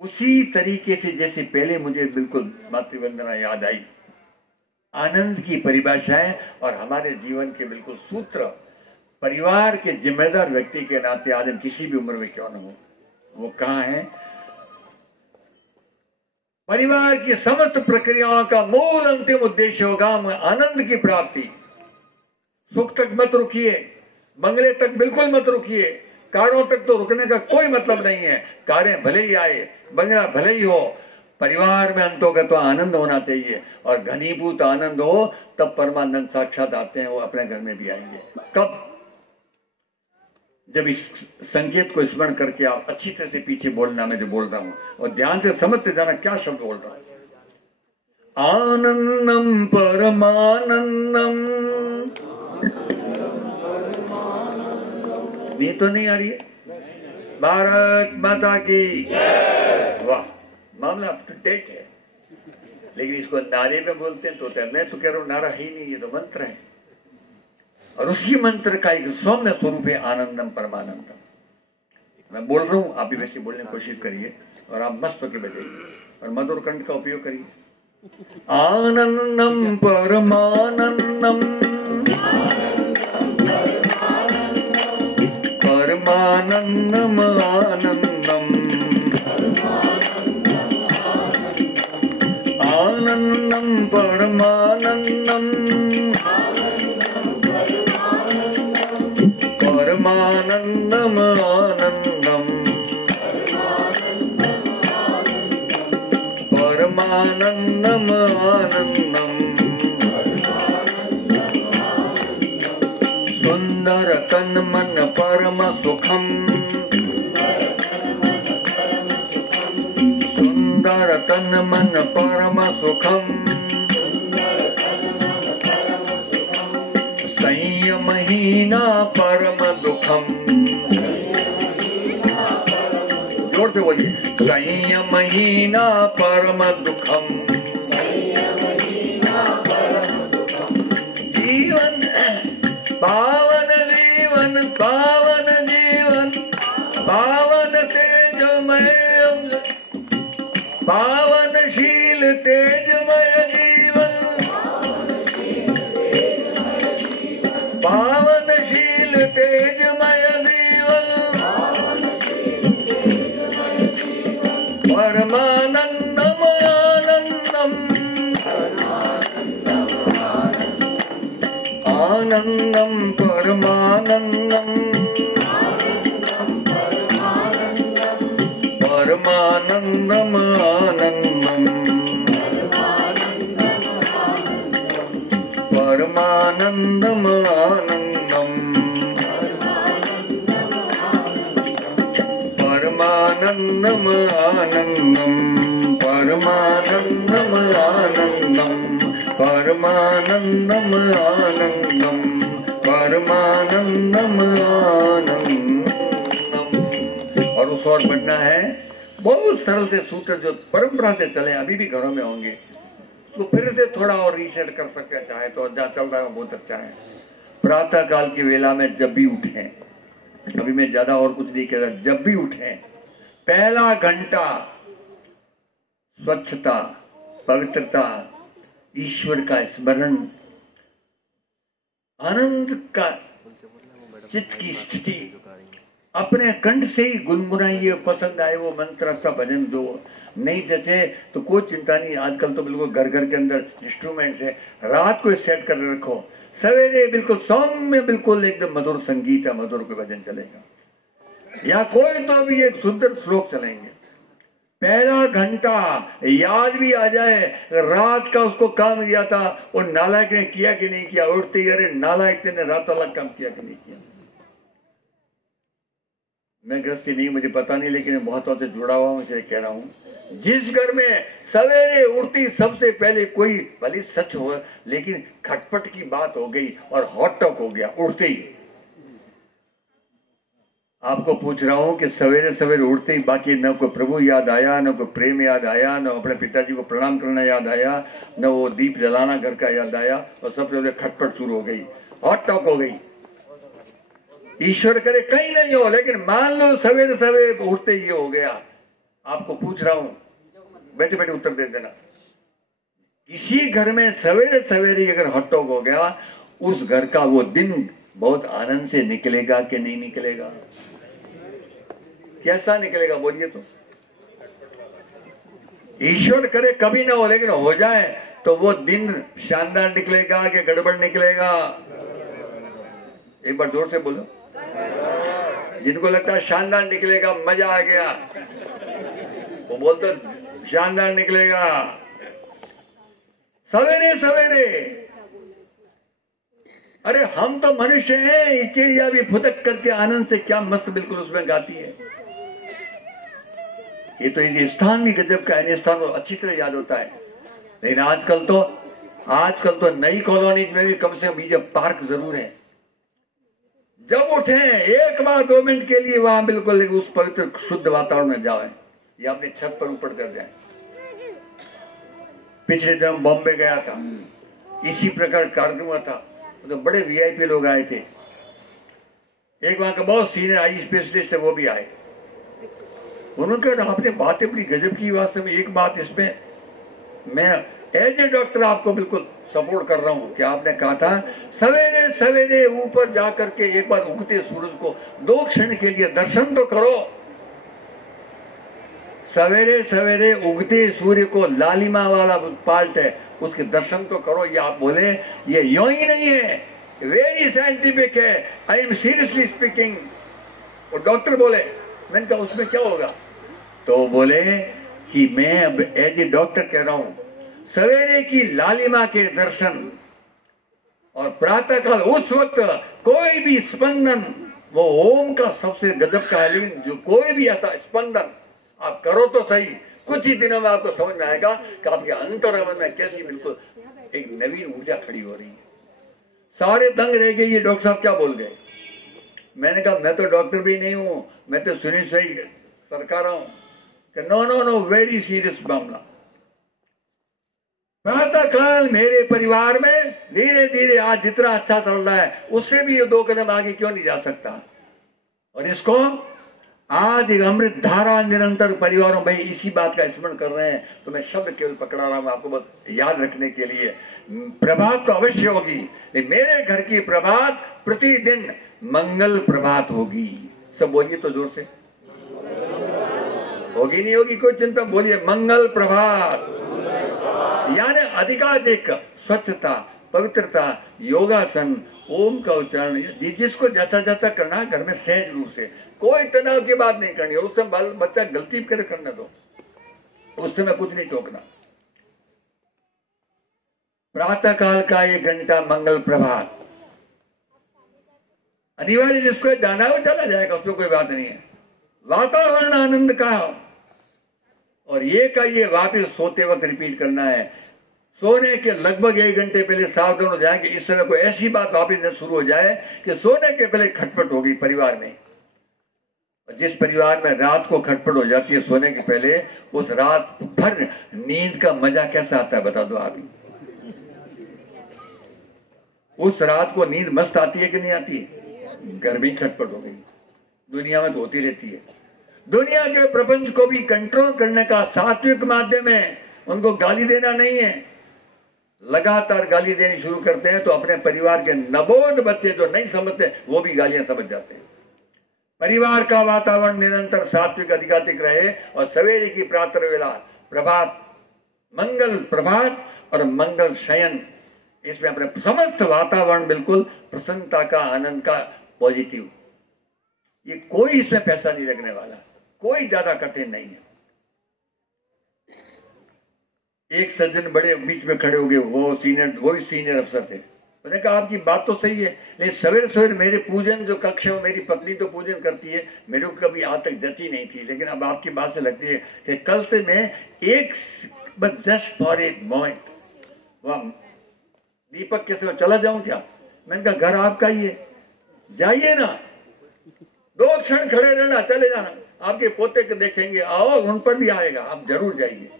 उसी तरीके से जैसे पहले मुझे बिल्कुल मातृवंदना याद आई, आनंद की परिभाषाएं और हमारे जीवन के बिल्कुल सूत्र, परिवार के जिम्मेदार व्यक्ति के नाते आज हम किसी भी उम्र में क्यों न हो, वो कहाँ है? परिवार की समस्त प्रक्रियाओं का मूल अंतिम उद्देश्य होगा आनंद की प्राप्ति। सुख तक मत रुकिए, बंगले तक बिल्कुल मत रुकिए, कारों तक तो रुकने का कोई मतलब नहीं है। कारें भले ही आए, बंगला भले ही हो, परिवार में अंतोगत आनंद होना चाहिए। और घनीभूत आनंद हो तब परमानंद साक्षात आते हैं, वो अपने घर में भी आएंगे। कब? जब इस संकेत को स्मरण करके आप अच्छी तरह से पीछे बोलना, मैं जो बोल रहा हूं, और ध्यान से समझते जाना क्या शब्द बोल रहा हूं। आनंदम परमानंदम, ये तो नहीं आ रही है? भारत माता की वाह, मामला अप टू डेट है। लेकिन इसको नारे में बोलते हैं तो मैं तो कह रहा हूं नारा ही नहीं, ये तो मंत्र है। और उसी मंत्र का एक सौम्य स्वरूप है आनंदम परमानंदम। मैं बोल रहा हूं, आप भी वैसे बोलने की कोशिश करिए और आप मस्त होकर बैठिए और मधुर कंठ का उपयोग करिए। आनंदम परमानंदम, परमानंदम आनंदम, आनंदम परमानंदम, परमानंदम आनंदम, परमानंदम आनंदम, सुंदर तन मन परम सुखम, सुंदर तन मन परम सुखम, संयमहीना परम दुखम। जोर से बोलिए, संयमहीना परम दुखम। जीवन पावन जीवन, पावन जीवन, पावन तेजमय, पावनशील तेजमय जीवन, पावनशील तेजमय जीवन, परमानंदम आनंदम, आनंदम परमानंदम, परमानंदम आनंदम, परमानंदम आनंदम, परमानंदम आनंदम, परमानंदम आनंदम, परमानंदम आनंदम, परमानंदम आनंदम। और उस और बढ़ना है, बहुत सरल से सूत्र जो परंपरा से चले, अभी भी घरों में होंगे, तो फिर से थोड़ा और रिसेट कर सकते हैं, चाहे तो जहाँ चल रहा है बहुत अच्छा है। प्रातः काल की वेला में जब भी उठें, अभी मैं ज्यादा और कुछ नहीं कह रहा, जब भी उठें, पहला घंटा स्वच्छता, पवित्रता, ईश्वर का स्मरण, आनंद का चित्त की स्थिति, अपने कंठ से ही गुनगुनाइए, पसंद आए वो मंत्र का भजन दो, नहीं जचे तो कोई चिंता नहीं, आजकल तो बिल्कुल घर घर के अंदर इंस्ट्रूमेंट्स है, रात को सेट कर रखो, सवेरे बिल्कुल सौम्य, बिल्कुल एकदम मधुर संगीत है, मधुर कोई भजन चलेगा, या कोई तो भी एक सुंदर श्लोक चलेंगे। पहला घंटा याद भी आ जाए, रात का उसको काम दिया था, वो नालायक ने किया कि नहीं किया, उठते ही अरे नालायक ने रात वाला काम किया कि नहीं किया। मैं गृहस्थी नहीं, मुझे पता नहीं, लेकिन बहुतों से जुड़ा हुआ हूं, इसे कह रहा हूं, जिस घर में सवेरे उठती सबसे पहले कोई, भले सच हो लेकिन खटपट की बात हो गई और हॉट टॉक हो गया उठते ही, आपको पूछ रहा हूं कि सवेरे सवेरे उठते ही बाकी न कोई प्रभु याद आया, न कोई प्रेम याद आया, न अपने पिताजी को प्रणाम करना याद आया, न वो दीप जलाना घर का याद आया, और सबसे पहले खटपट शुरू हो गई, हॉट टॉक हो गई। ईश्वर करे कहीं नहीं हो, लेकिन मान लो सवेरे सवेरे उठते ही हो गया, आपको पूछ रहा हूं, बैठे बैठे उत्तर दे देना, किसी घर में सवेरे सवेरे अगर हॉट टॉक हो गया, उस घर का वो दिन बहुत आनंद से निकलेगा कि नहीं निकलेगा? कैसा निकलेगा बोलिए तो? ईश्वर करे कभी ना हो, लेकिन हो जाए तो वो दिन शानदार निकलेगा कि गड़बड़ निकलेगा? एक बार जोर से बोलो। जिनको लगता है शानदार निकलेगा, मजा आ गया, वो बोलते शानदार निकलेगा। सवेरे सवेरे, अरे हम तो मनुष्य हैं, चिड़िया भी फुदक करके आनंद से क्या मस्त बिल्कुल उसमें गाती है। ये तो ये स्थान भी गजब का है, स्थान को अच्छी तरह याद होता है। लेकिन आजकल तो नई कॉलोनीज में भी कम से कम ये पार्क जरूर है। जब उठे एक बार 2 मिनट के लिए वहां बिल्कुल उस पवित्र शुद्ध वातावरण में जाए, या अपनी छत पर ऊपर कर जाए। पिछले दिन बॉम्बे गया था, इसी प्रकार कार्यक्रम हुआ था, तो बड़े वीआईपी लोग आए थे। एक वहां का बहुत सीनियर आई स्पेशलिस्ट है, वो भी आए। उन्होंने कहा आपने बातें बड़ी गजब की, वास्तव में एक बात इसमें मैं एज ए डॉक्टर आपको बिल्कुल सपोर्ट कर रहा हूं कि आपने कहा था सवेरे सवेरे ऊपर जाकर के एक बार उगते सूरज को 2 क्षण के लिए दर्शन तो करो। सवेरे सवेरे उगते सूर्य को लालिमा वाला पार्ट है, उसके दर्शन तो करो। ये आप बोले ये यूं ही नहीं है, वेरी साइंटिफिक है, आई एम सीरियसली स्पीकिंग। और डॉक्टर बोले, मैंने कहा उसमें क्या होगा? तो बोले कि मैं अब एज ए डॉक्टर कह रहा हूं, सवेरे की लालिमा के दर्शन और प्रातः काल उस वक्त कोई भी स्पंदन, वो ओम का सबसे गजब का है, लेकिन जो कोई भी ऐसा स्पंदन आप करो तो सही, कुछ ही दिनों में आपको समझ में आएगा कि आपके अंतर्मन में कैसी बिल्कुल एक नवीन ऊर्जा खड़ी हो रही है। सारे दंग रह गए, ये डॉक्टर साहब क्या बोल गए। मैंने कहा मैं तो डॉक्टर भी नहीं हूं, मैं तो सुनील सही सरकार हूं कि no no no, very serious मामला। प्रातः काल मेरे परिवार में धीरे धीरे आज जितना अच्छा चल रहा है उससे भी ये 2 कदम आगे क्यों नहीं जा सकता। और इसको आज एक अमृत धारा निरंतर परिवारों में इसी बात का स्मरण कर रहे हैं। तो मैं शब्द केवल पकड़ा रहा हूं आपको बस याद रखने के लिए। प्रभात तो अवश्य होगी, मेरे घर की प्रभात प्रतिदिन मंगल प्रभात होगी। सब बोलिए तो जोर से, होगी नहीं होगी कोई चिंता, बोलिए मंगल प्रभात। यानी अधिकाधिक स्वच्छता, पवित्रता, योगासन, ओम का उच्चारण, जिसको जैसा जैसा करना है घर में सहज रूप से, कोई तनाव की बात नहीं करनी। और उससे बाल बच्चा गलती करे करने दो, उससे मैं कुछ नहीं टोकना। प्रातः काल का 1 घंटा मंगल प्रभात अनिवार्य, जिसको जाना है वो चला जाएगा, उसमें कोई बात नहीं है। वातावरण आनंद का, और ये वापिस सोते वक्त रिपीट करना है। सोने के लगभग 1 घंटे पहले सावधान हो जाए कि इस समय कोई ऐसी बात वापिस न शुरू हो जाए कि सोने के पहले खटपट होगी परिवार में। जिस परिवार में रात को खटपट हो जाती है सोने के पहले, उस रात भर नींद का मजा कैसा आता है बता दो आप ही। उस रात को नींद मस्त आती है कि नहीं आती है? घर में खटपट हो गई, दुनिया में तो होती रहती है। दुनिया के प्रपंच को भी कंट्रोल करने का सात्विक माध्यम है, उनको गाली देना नहीं है। लगातार गाली देनी शुरू करते हैं तो अपने परिवार के नवोद बच्चे जो नहीं समझते वो भी गालियां समझ जाते हैं। परिवार का वातावरण निरंतर सात्विक अधिकाधिक रहे, और सवेरे की प्रातः वेला प्रभात, मंगल प्रभात और मंगल शयन, इसमें अपने समस्त वातावरण बिल्कुल प्रसन्नता का, आनंद का, पॉजिटिव। ये कोई इसमें पैसा नहीं लगने वाला, कोई ज्यादा कठिन नहीं है। एक सज्जन बड़े बीच में खड़े हो गए, वो भी सीनियर अफसर थे। मैंने कहा आपकी बात तो सही है, लेकिन सवेरे सवेरे मेरे पूजन जो कक्ष है मेरी पत्नी तो पूजन करती है, मेरे को कभी आज तक जची नहीं थी, लेकिन अब आपकी बात से लगती है कि कल से मैं एक बस जस्ट फॉर ए मोमेंट वह दीपक के समय चला जाऊं क्या। मैंने कहा घर आपका ही है, जाइए ना, 2 क्षण खड़े रहना, चले जाना, आपके पोते को देखेंगे, आओ उन पर भी आएगा, आप जरूर जाइए।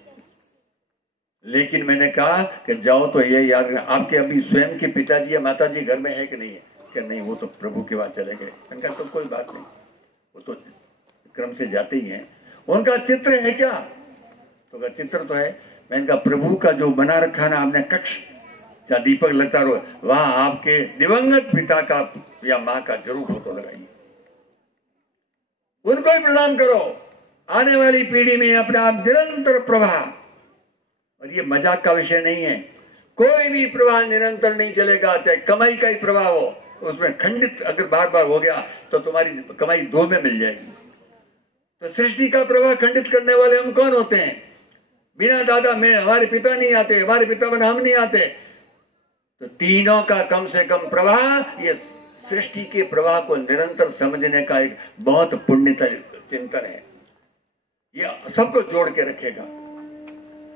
लेकिन मैंने कहा कि जाओ तो ये याद रखना, आपके अभी स्वयं के पिताजी या माताजी घर में है कि नहीं है? कि नहीं, वो तो प्रभु के बाद चले गए। मैंने कहा तो कोई बात नहीं, वो तो क्रम से जाते ही हैं। उनका चित्र है क्या? तो का चित्र तो है। मैंने कहा प्रभु का जो बना रखा ना आपने कक्ष, जहाँ दीपक लगता रहो, वहां आपके दिवंगत पिता का या माँ का जरूर फोटो लगाइए, उनको ही प्रणाम करो। आने वाली पीढ़ी में अपने आप निरंतर प्रवाह, और ये मजाक का विषय नहीं है, कोई भी प्रवाह निरंतर नहीं चलेगा, चाहे कमाई का ही प्रवाह हो, उसमें खंडित अगर बार बार हो गया तो तुम्हारी कमाई 2 में मिल जाएगी। तो सृष्टि का प्रवाह खंडित करने वाले हम कौन होते हैं? बिना दादा में हमारे पिता नहीं आते, हमारे पिता में हम नहीं आते। तो तीनों का कम से कम प्रवाह, ये सृष्टि के प्रवाह को निरंतर समझने का एक बहुत पुण्य चिंतन है, ये सबको जोड़ के रखेगा।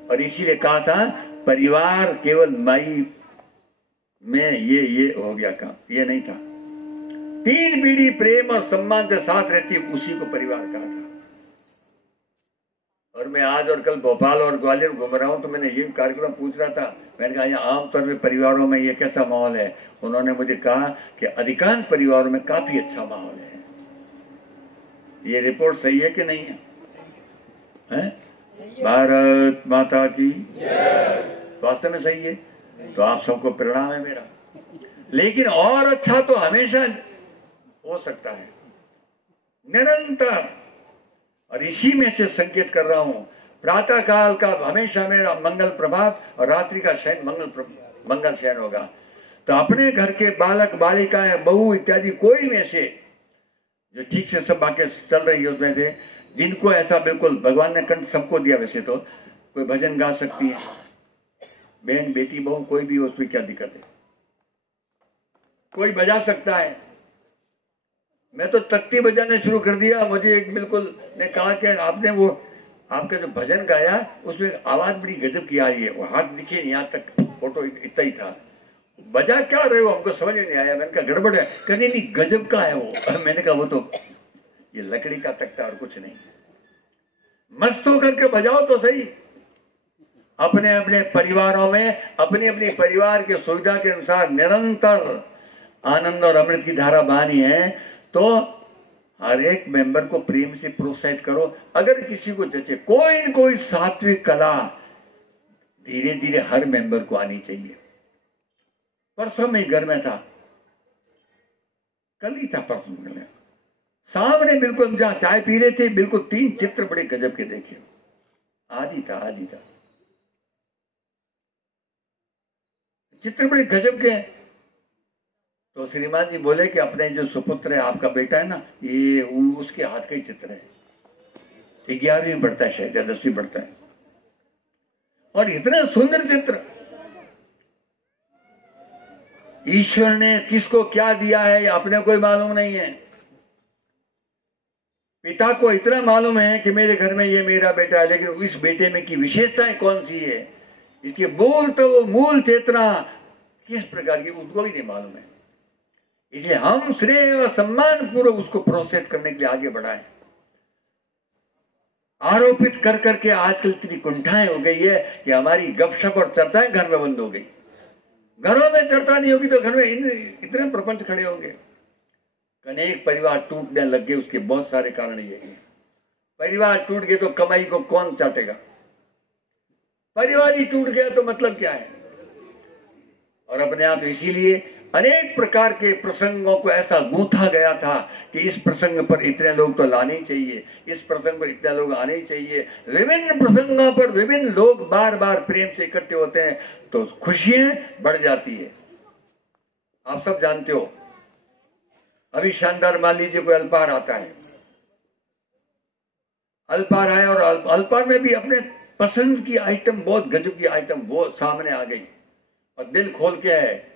और इसीलिए कहा था परिवार केवल माई में ये हो गया काम, ये नहीं था। 3 पीढ़ी प्रेम और सम्मान के साथ रहती है, उसी को परिवार कहा था। और मैं आज और कल भोपाल और ग्वालियर घूम रहा हूं तो मैंने ये कार्यक्रम पूछ रहा था, मैंने कहा यहाँ आमतौर पर परिवारों में ये कैसा माहौल है? उन्होंने मुझे कहा कि अधिकांश परिवारों में काफी अच्छा माहौल है। ये रिपोर्ट सही है कि नहीं है? भारत माता की वास्तव में सही है, तो आप सबको प्रणाम है मेरा। लेकिन और अच्छा तो हमेशा हो सकता है, निरंतर। और इसी में से संकेत कर रहा हूं, प्रातः काल का हमेशा मेरा मंगल प्रभात और रात्रि का शयन मंगल शयन होगा। तो अपने घर के बालक बालिकाएं, बहू इत्यादि कोई में से जो ठीक से सब बातें चल रही है उसमें से, जिनको ऐसा बिल्कुल भगवान ने कंठ सबको दिया, वैसे तो कोई भजन गा सकती है, बहन बेटी बहू कोई भी, उसमें क्या दिक्कत है? कोई बजा सकता है। मैं तो तख्ती बजाने शुरू कर दिया। मुझे एक बिल्कुल ने कहा कि आपने वो आपका जो भजन गाया उसमें आवाज बड़ी गजब की आ रही है, वो हाथ दिखे नहीं, यहाँ तक फोटो इतना ही था। बजा क्या रहे हो, हमको समझ नहीं आया। मैंने कहा गड़बड़ है। कहने नहीं गजब का है वो। मैंने कहा वो तो ये लकड़ी का तख्ता और कुछ नहीं। मस्त होकर के बजाओ तो सही। अपने अपने परिवारों में अपनी अपनी परिवार के सुविधा के अनुसार निरंतर आनंद और अमृत की धारा बहानी है, तो हर एक मेंबर को प्रेम से प्रोत्साहित करो। अगर किसी को जचे कोई न कोई सात्विक कला धीरे धीरे हर मेंबर को आनी चाहिए। परसों में घर में था, कल ही था परसों में, सामने बिल्कुल जहां चाय पी रहे थे, बिल्कुल 3 चित्र बड़े गजब के देखे। आज ही था चित्र बड़े गजब के। तो श्रीमान जी बोले कि अपने जो सुपुत्र है, आपका बेटा है ना, ये उसके हाथ का ही चित्र है। 11वीं में पढ़ता है शायद या 10वीं पढ़ता है, और इतना सुंदर चित्र। ईश्वर ने किसको क्या दिया है अपने को ही मालूम नहीं है। पिता को इतना मालूम है कि मेरे घर में ये मेरा बेटा है, लेकिन इस बेटे में की विशेषताएं कौन सी है, इसके मूल चेतना किस प्रकार की, उसको भी नहीं मालूम है। इसलिए हम श्रेय और सम्मान पूर्वक उसको प्रोत्साहित करने के लिए आगे बढ़ाएं। आरोपित कर करके आजकल इतनी कुंठाएं हो गई है कि हमारी गपशप और चर्चाएं घर में बंद हो गई। घरों में चर्चा नहीं होगी तो घर में इतने प्रपंच खड़े होंगे। अनेक परिवार टूटने लग गए, उसके बहुत सारे कारण ये हैं। परिवार टूट गए तो कमाई को कौन चाटेगा? परिवार ही टूट गया तो मतलब क्या है? और अपने आप इसीलिए अनेक प्रकार के प्रसंगों को ऐसा गूंथा गया था कि इस प्रसंग पर इतने लोग तो लाने ही चाहिए, इस प्रसंग पर इतने लोग आने ही चाहिए। विभिन्न प्रसंगों पर विभिन्न लोग बार बार प्रेम से इकट्ठे होते हैं तो खुशियां बढ़ जाती है। आप सब जानते हो, अभी शानदार मान लीजिए कोई अल्पाहार आता है, अल्पाहार आया और अल्पाहार में भी अपने पसंद की आइटम, बहुत गजब की आइटम वो सामने आ गई और दिल खोल के है,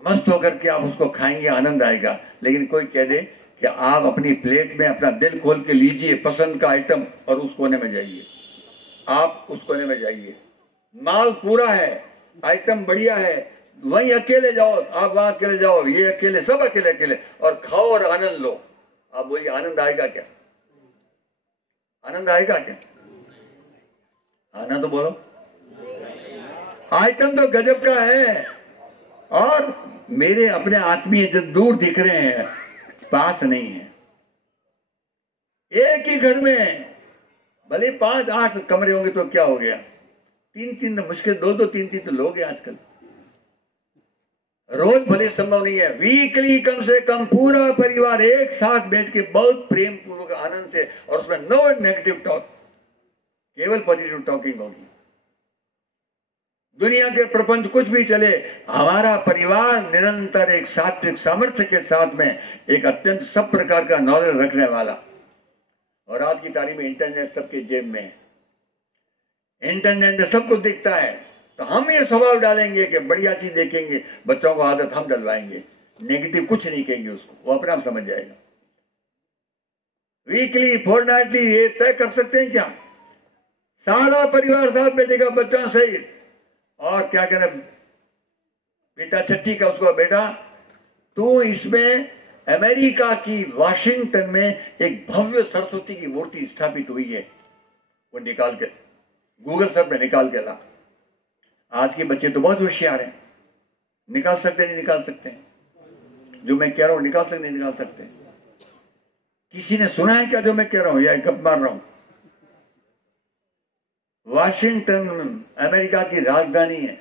मस्त होकर के आप उसको खाएंगे, आनंद आएगा। लेकिन कोई कह दे कि आप अपनी प्लेट में अपना दिल खोल के लीजिए पसंद का आइटम और उस कोने में जाइए, आप उस कोने में जाइए, माल पूरा है, आइटम बढ़िया है, वहीं अकेले जाओ, आप वहां अकेले जाओ, ये अकेले, सब अकेले अकेले, और खाओ और आनंद लो। आप बोलिए आनंद आएगा क्या? आनंद आएगा क्या? आनंद तो बोलो। आइटम तो गजब का है और मेरे अपने आत्मीय जो दूर दिख रहे हैं, पास नहीं है। एक ही घर में भले 5-8 कमरे होंगे तो क्या हो गया, 3-3 मुश्किल 2-2 3-3 तो लोग हैं आजकल। रोज भले संभव नहीं है, वीकली कम से कम पूरा परिवार एक साथ बैठ के बहुत प्रेम पूर्वक आनंद से, और उसमें नो नेगेटिव टॉक, केवल पॉजिटिव टॉकिंग होगी। दुनिया के प्रपंच कुछ भी चले, हमारा परिवार निरंतर एक सात्विक सामर्थ्य के साथ में एक अत्यंत सब प्रकार का नॉलेज रखने वाला। और आज की तारीख में इंटरनेट सबके जेब में है, इंटरनेट सबको दिखता है, तो हम ये स्वभाव डालेंगे कि बढ़िया चीज देखेंगे, बच्चों को आदत हम डलवाएंगे, नेगेटिव कुछ नहीं कहेंगे उसको, वो अपने आप समझ जाएगा। वीकली फोर्टनाइटली ये तय कर सकते हैं क्या, सारा परिवार साथ बैठेगा बच्चों सहित, और क्या कहना बेटा छठी का उसको, बेटा तो इसमें अमेरिका की वाशिंगटन में एक भव्य सरस्वती की मूर्ति स्थापित हुई है, वो निकाल के गूगल सर्च में निकाल के ला। आज के बच्चे तो बहुत होशियार हैं, निकाल सकते नहीं निकाल सकते हैं, जो मैं कह रहा हूं निकाल सकते नहीं निकाल सकते। किसी ने सुना है क्या जो मैं कह रहा हूं या गप मार रहा हूं? वाशिंगटन अमेरिका की राजधानी है,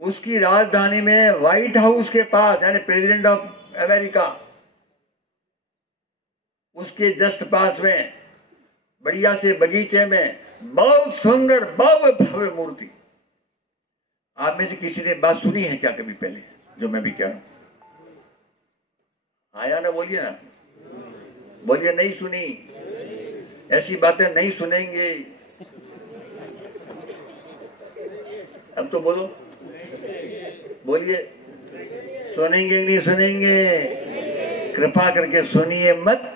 उसकी राजधानी में व्हाइट हाउस के पास, यानी प्रेसिडेंट ऑफ अमेरिका, उसके जस्ट पास में बढ़िया से बगीचे में बहुत सुंदर भव्य मूर्ति। आप में से किसी ने बात सुनी है क्या कभी पहले जो मैं भी कह रहा हूं? आया ना, बोलिए ना, बोलिए नहीं सुनी, ऐसी बातें नहीं सुनेंगे। अब तो बोलो, बोलिए सुनेंगे नहीं सुनेंगे? कृपा करके सुनिए मत,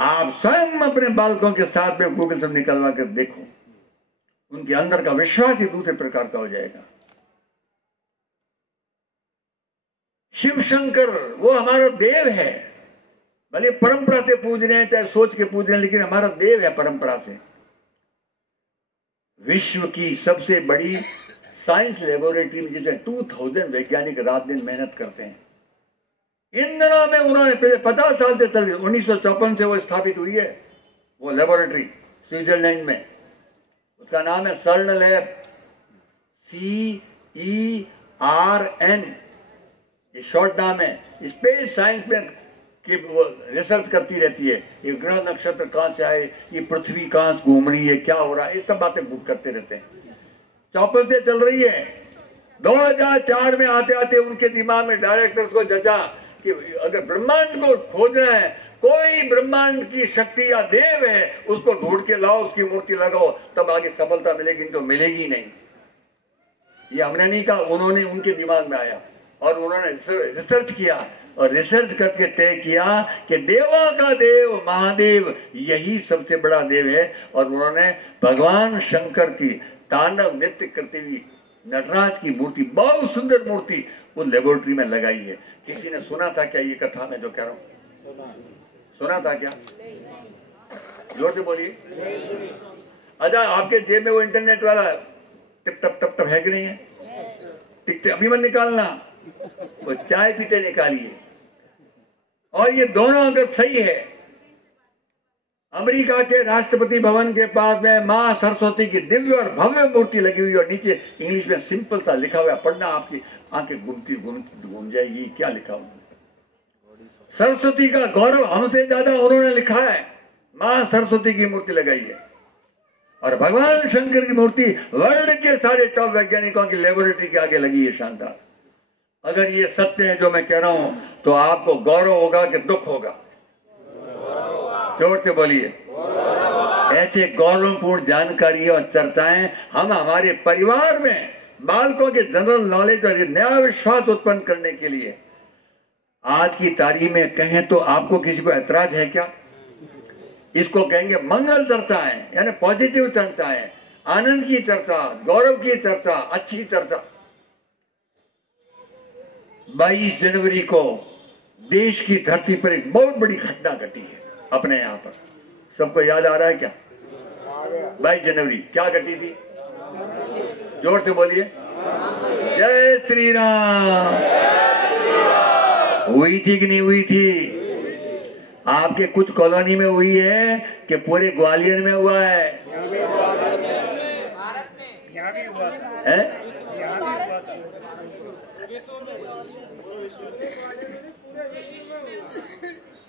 आप स्वयं अपने बालकों के साथ में गूगल से निकलवा कर देखो, उनके अंदर का विश्वास ही दूसरे प्रकार का हो जाएगा। शिव शंकर वो हमारा देव है, भले परंपरा से पूज रहे हैं चाहे सोच के पूज रहे हैं, लेकिन हमारा देव है परंपरा से। विश्व की सबसे बड़ी साइंस लेबोरेटरी में जिसे 2000 वैज्ञानिक रात दिन मेहनत करते हैं। इन दिनों में उन्होंने पहले 50 साल से चल रही, 1954 से वो स्थापित हुई है वो लेबोरेटरी स्विट्जरलैंड में। उसका नाम है सर्न लैब, CERN, ये शॉर्ट नाम है। स्पेस साइंस में कि वो रिसर्च करती रहती है, ये ग्रह नक्षत्र कहां से आए, ये पृथ्वी कहां घूम रही है, क्या हो रहा है, ये सब बातें करते रहते हैं। 54 से चल रही है। 2004 में आते आते उनके दिमाग में डायरेक्टर्स को जचा कि अगर ब्रह्मांड को खोजना है, कोई ब्रह्मांड की शक्ति या देव है, उसको ढूंढ के लाओ, उसकी मूर्ति लगाओ, तब आगे सफलता मिलेगी, तो मिलेगी नहीं। ये हमने नहीं कहा, उन्होंने उनके दिमाग में आया और उन्होंने रिसर्च किया और रिसर्च करके तय किया कि देवा का देव महादेव यही सबसे बड़ा देव है। और उन्होंने भगवान शंकर की तांडव नृत्य करती हुई नटराज की मूर्ति, बहुत सुंदर मूर्ति, वो लेबोरेटरी में लगाई है। किसी ने सुना था क्या ये कथा मैं जो कह रहा हूं? सुना था क्या? जोर से बोलिए। अच्छा, आपके जेब में वो इंटरनेट वाला टिप टप टप टप है कि नहीं है? टिक अभी मत निकालना, वो चाय पीते निकालिए। और ये दोनों अगर सही है, अमेरिका के राष्ट्रपति भवन के पास में मां सरस्वती की दिव्य और भव्य मूर्ति लगी हुई और नीचे इंग्लिश में सिंपल सा लिखा हुआ, पढ़ना आपकी आंखें घूम जाएगी। क्या लिखा हुआ? सरस्वती का गौरव हमसे ज्यादा उन्होंने लिखा है, मां सरस्वती की मूर्ति लगाई है। और भगवान शंकर की मूर्ति वर्ल्ड के सारे टॉप वैज्ञानिकों की लेबोरेटरी के आगे लगी है, शानदार। अगर ये सत्य है जो मैं कह रहा हूं, तो आपको गौरव होगा कि दुख होगा? जोर से बोलिए। ऐसे गौरवपूर्ण जानकारी और चर्चाएं हम हमारे परिवार में बालकों के जनरल नॉलेज और नया विश्वास उत्पन्न करने के लिए आज की तारीख में कहें तो आपको किसी को ऐतराज है क्या? इसको कहेंगे मंगल चर्चाएं, यानी पॉजिटिव चर्चाएं, आनंद की चर्चा, गौरव की चर्चा, अच्छी चर्चा। 22 जनवरी को देश की धरती पर एक बहुत बड़ी घटना घटी है अपने यहाँ पर। सबको याद आ रहा है क्या? 22 जनवरी क्या घटी थी? जोर से बोलिए। जय श्री राम। हुई थी कि नहीं हुई थी? आपके कुछ कॉलोनी में हुई है कि पूरे ग्वालियर में हुआ है?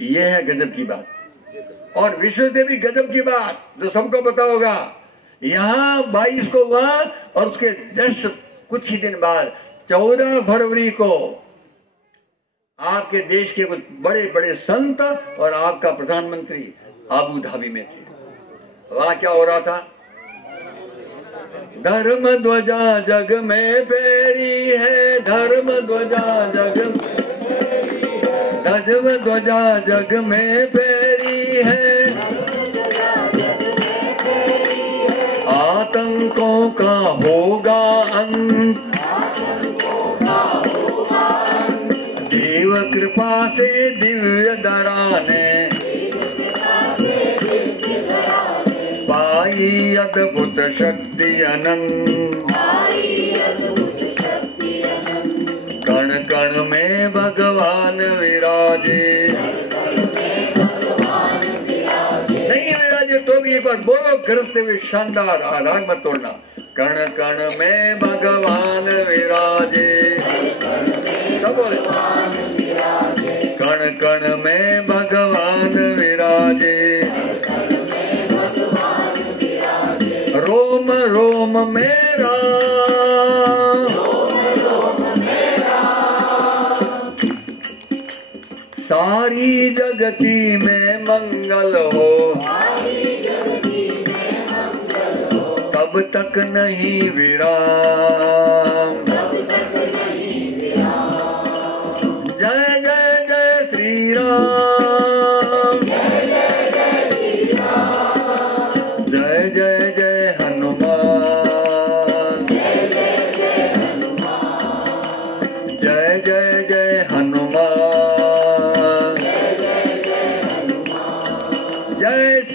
ये है गजब की बात। और विश्व से भी गजब की बात जो सबको पता होगा, यहाँ 22 को हुआ और उसके जस्ट कुछ ही दिन बाद 14 फरवरी को आपके देश के कुछ बड़े बड़े संत और आपका प्रधानमंत्री आबू धाबी में थे। वहां क्या हो रहा था? धर्म ध्वजा जग में फहरी है, धर्म ध्वजा जग में, धर्म ध्वजा जग में फहरी है, आतंकों का होगा अंत, देव कृपा से दिव्य दराने पाई अद्भुत शक्ति अनंत, कण कण में भगवान विराजे। नहीं विराजे तो भी एक बार बोलो करते हुए शानदार, राग मत तोड़ना। कण कण में भगवान विराजे, सब बोले। कण कण में भगवान विराजे, रोम रोम मेरा, सारी जगती में मंगल हो, तब तक नहीं विराम। जय जय जय श्री राम, जय जय जय हनुमान।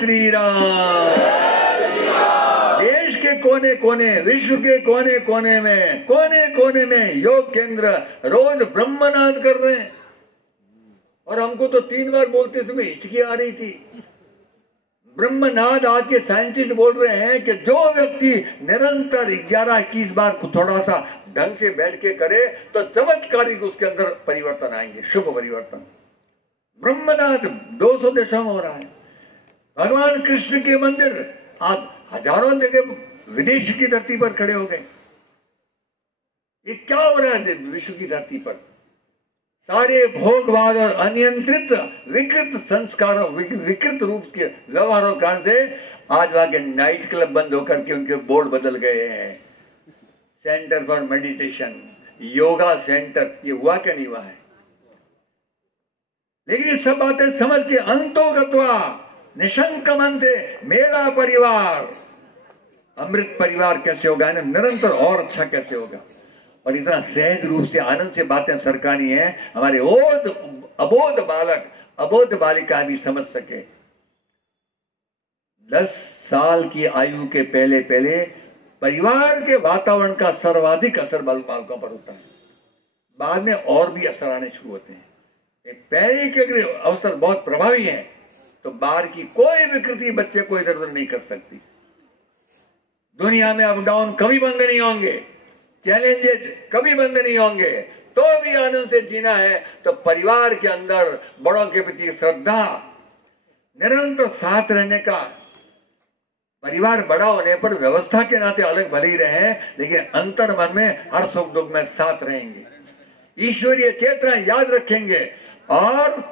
श्री राम। देश के कोने कोने, विश्व के कोने कोने में योग केंद्र रोज ब्रह्मनाद कर रहे हैं। और हमको तो 3 बार बोलते समय हिचकी आ रही थी। ब्रह्मनाद आज के साइंटिस्ट बोल रहे हैं कि जो व्यक्ति निरंतर 11-21 बार थोड़ा सा ढंग से बैठ के करे तो चमत्कारिक उसके अंदर परिवर्तन आएंगे, शुभ परिवर्तन। ब्रह्मनाद 200 देशों में हो रहा है। भगवान कृष्ण के मंदिर आज हजारों जगह विदेश की धरती पर खड़े हो गए। ये क्या हो रहा है विश्व की धरती पर? सारे भोगवाद और अनियंत्रित विकृत संस्कारों, विकृत रूप के व्यवहारों कारण से आज वहां के नाइट क्लब बंद होकर के उनके बोर्ड बदल गए हैं। Centre for meditation, yoga centre, ये हुआ क्या नहीं हुआ है? लेकिन ये सब बातें समझ के अंतोगत्वा निशंक मन से मेरा परिवार, अमृत परिवार कैसे होगा, निरंतर और अच्छा कैसे होगा, और इतना सहज रूप से आनंद से बातें सरकानी है, हमारे अबोध बालक, अबोध बालिका भी समझ सके। 10 साल की आयु के पहले परिवार के वातावरण का सर्वाधिक असर बालकों पर होता है। बाद में और भी असर आने शुरू होते हैं। एक पहले के अवसर बहुत प्रभावी है, तो बाहर की कोई विकृति बच्चे को इधर उधर नहीं कर सकती। दुनिया में अप डाउन कभी बंद नहीं होंगे, चैलेंजेस कभी बंद नहीं होंगे, तो भी आनंद से जीना है तो परिवार के अंदर बड़ों के प्रति श्रद्धा, निरंतर साथ रहने का। परिवार बड़ा होने पर व्यवस्था के नाते अलग भले ही रहे, लेकिन अंतर मन में हर सुख दुख में साथ रहेंगे, ईश्वरीय चेतना याद रखेंगे और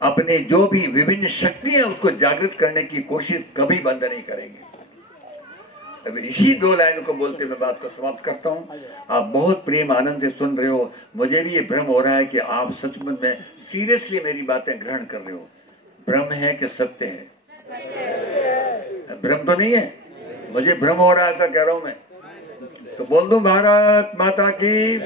अपने जो भी विभिन्न शक्तियां उसको जागृत करने की कोशिश कभी बंद नहीं करेंगे। अब इसी 2 लाइन को बोलते मैं बात को समाप्त करता हूं। आप बहुत प्रेम आनंद से सुन रहे हो, मुझे भी ये भ्रम हो रहा है कि आप सचमुच में सीरियसली मेरी बातें ग्रहण कर रहे हो। भ्रम है कि सत्य है? भ्रम तो नहीं है, मुझे भ्रम हो रहा है ऐसा कह रहा हूं मैं। तो बोल दूं भारत माता की।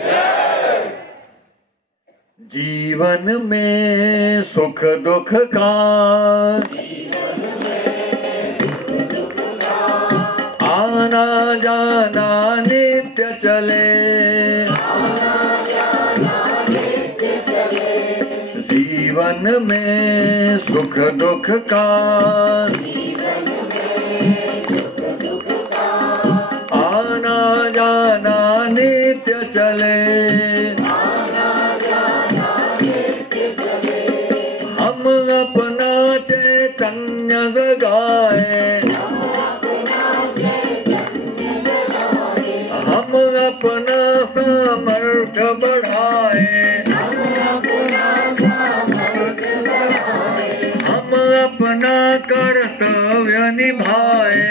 जीवन में सुख दुख का आना जाना नित्य चले, जीवन में सुख दुख का आना जाना नित्य चले, हम अपना चैतन्य जगाए, हम अपना सामर्थ्य बढ़ाए, हम अपना कर्तव्य निभाए।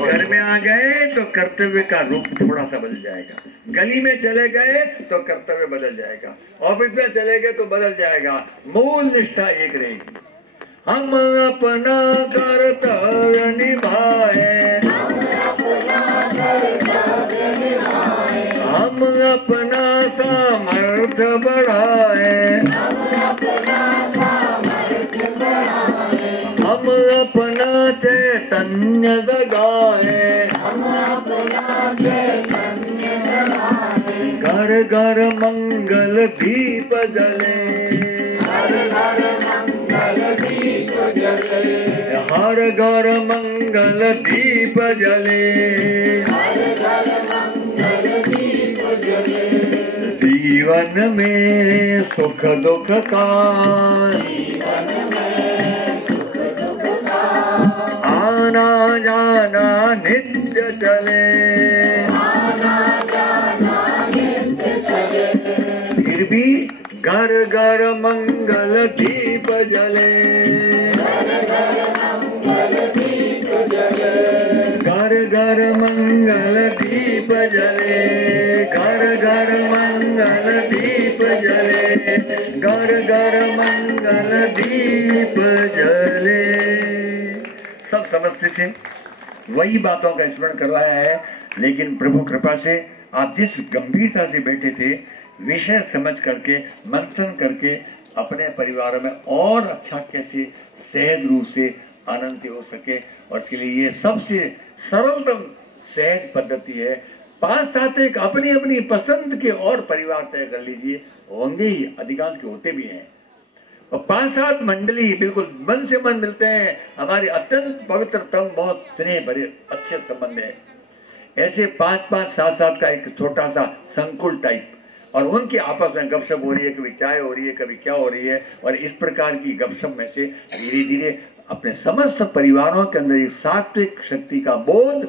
घर में आ गए तो कर्तव्य का रूप थोड़ा सा बदल जाएगा, गली में चले गए तो कर्तव्य बदल जाएगा, ऑफिस में चले गए तो बदल जाएगा, मूल निष्ठा एक रहेगी। हम अपना कर्तव्य निभाए, हम अपना सामर्थ्य बढ़ाए, हम अपना चैतन्य जगाए, घर घर मंगल दीप जले, हर घर मंगल दीप जले, जीवन में सुख दुख का आना जाना नित्य चले, फिर भी घर घर मंगल दीप जले, घर घर मंगल दीप जले, घर घर मंगल दीप जले, घर घर मंगल दीप जले। सब समझते थे, वही बातों का स्मरण कर रहा है, लेकिन प्रभु कृपा से आप जिस गंभीरता से बैठे थे, विषय समझ करके मंथन करके अपने परिवार में और अच्छा कैसे सहज रूप से आनंद से हो सके, और इसके लिए ये सबसे सरलतम सहज पद्धति है। 5-7 एक अपनी अपनी पसंद के और परिवार तय कर लीजिए, होंगे ही, अधिकांश के होते भी हैं। और 5-7 मंडली बिल्कुल मन से मन मिलते हैं, हमारे अत्यंत पवित्रतम बहुत स्नेह भरे अच्छे संबंध है। ऐसे 5-5, 7-7 का एक छोटा सा संकुल टाइप, और उनके आपस में गपशप हो रही है, कभी चाय हो रही है, कभी क्या हो रही है, और इस प्रकार की गपशप में से धीरे धीरे अपने समस्त परिवारों के अंदर एक सात्विक शक्ति का बोध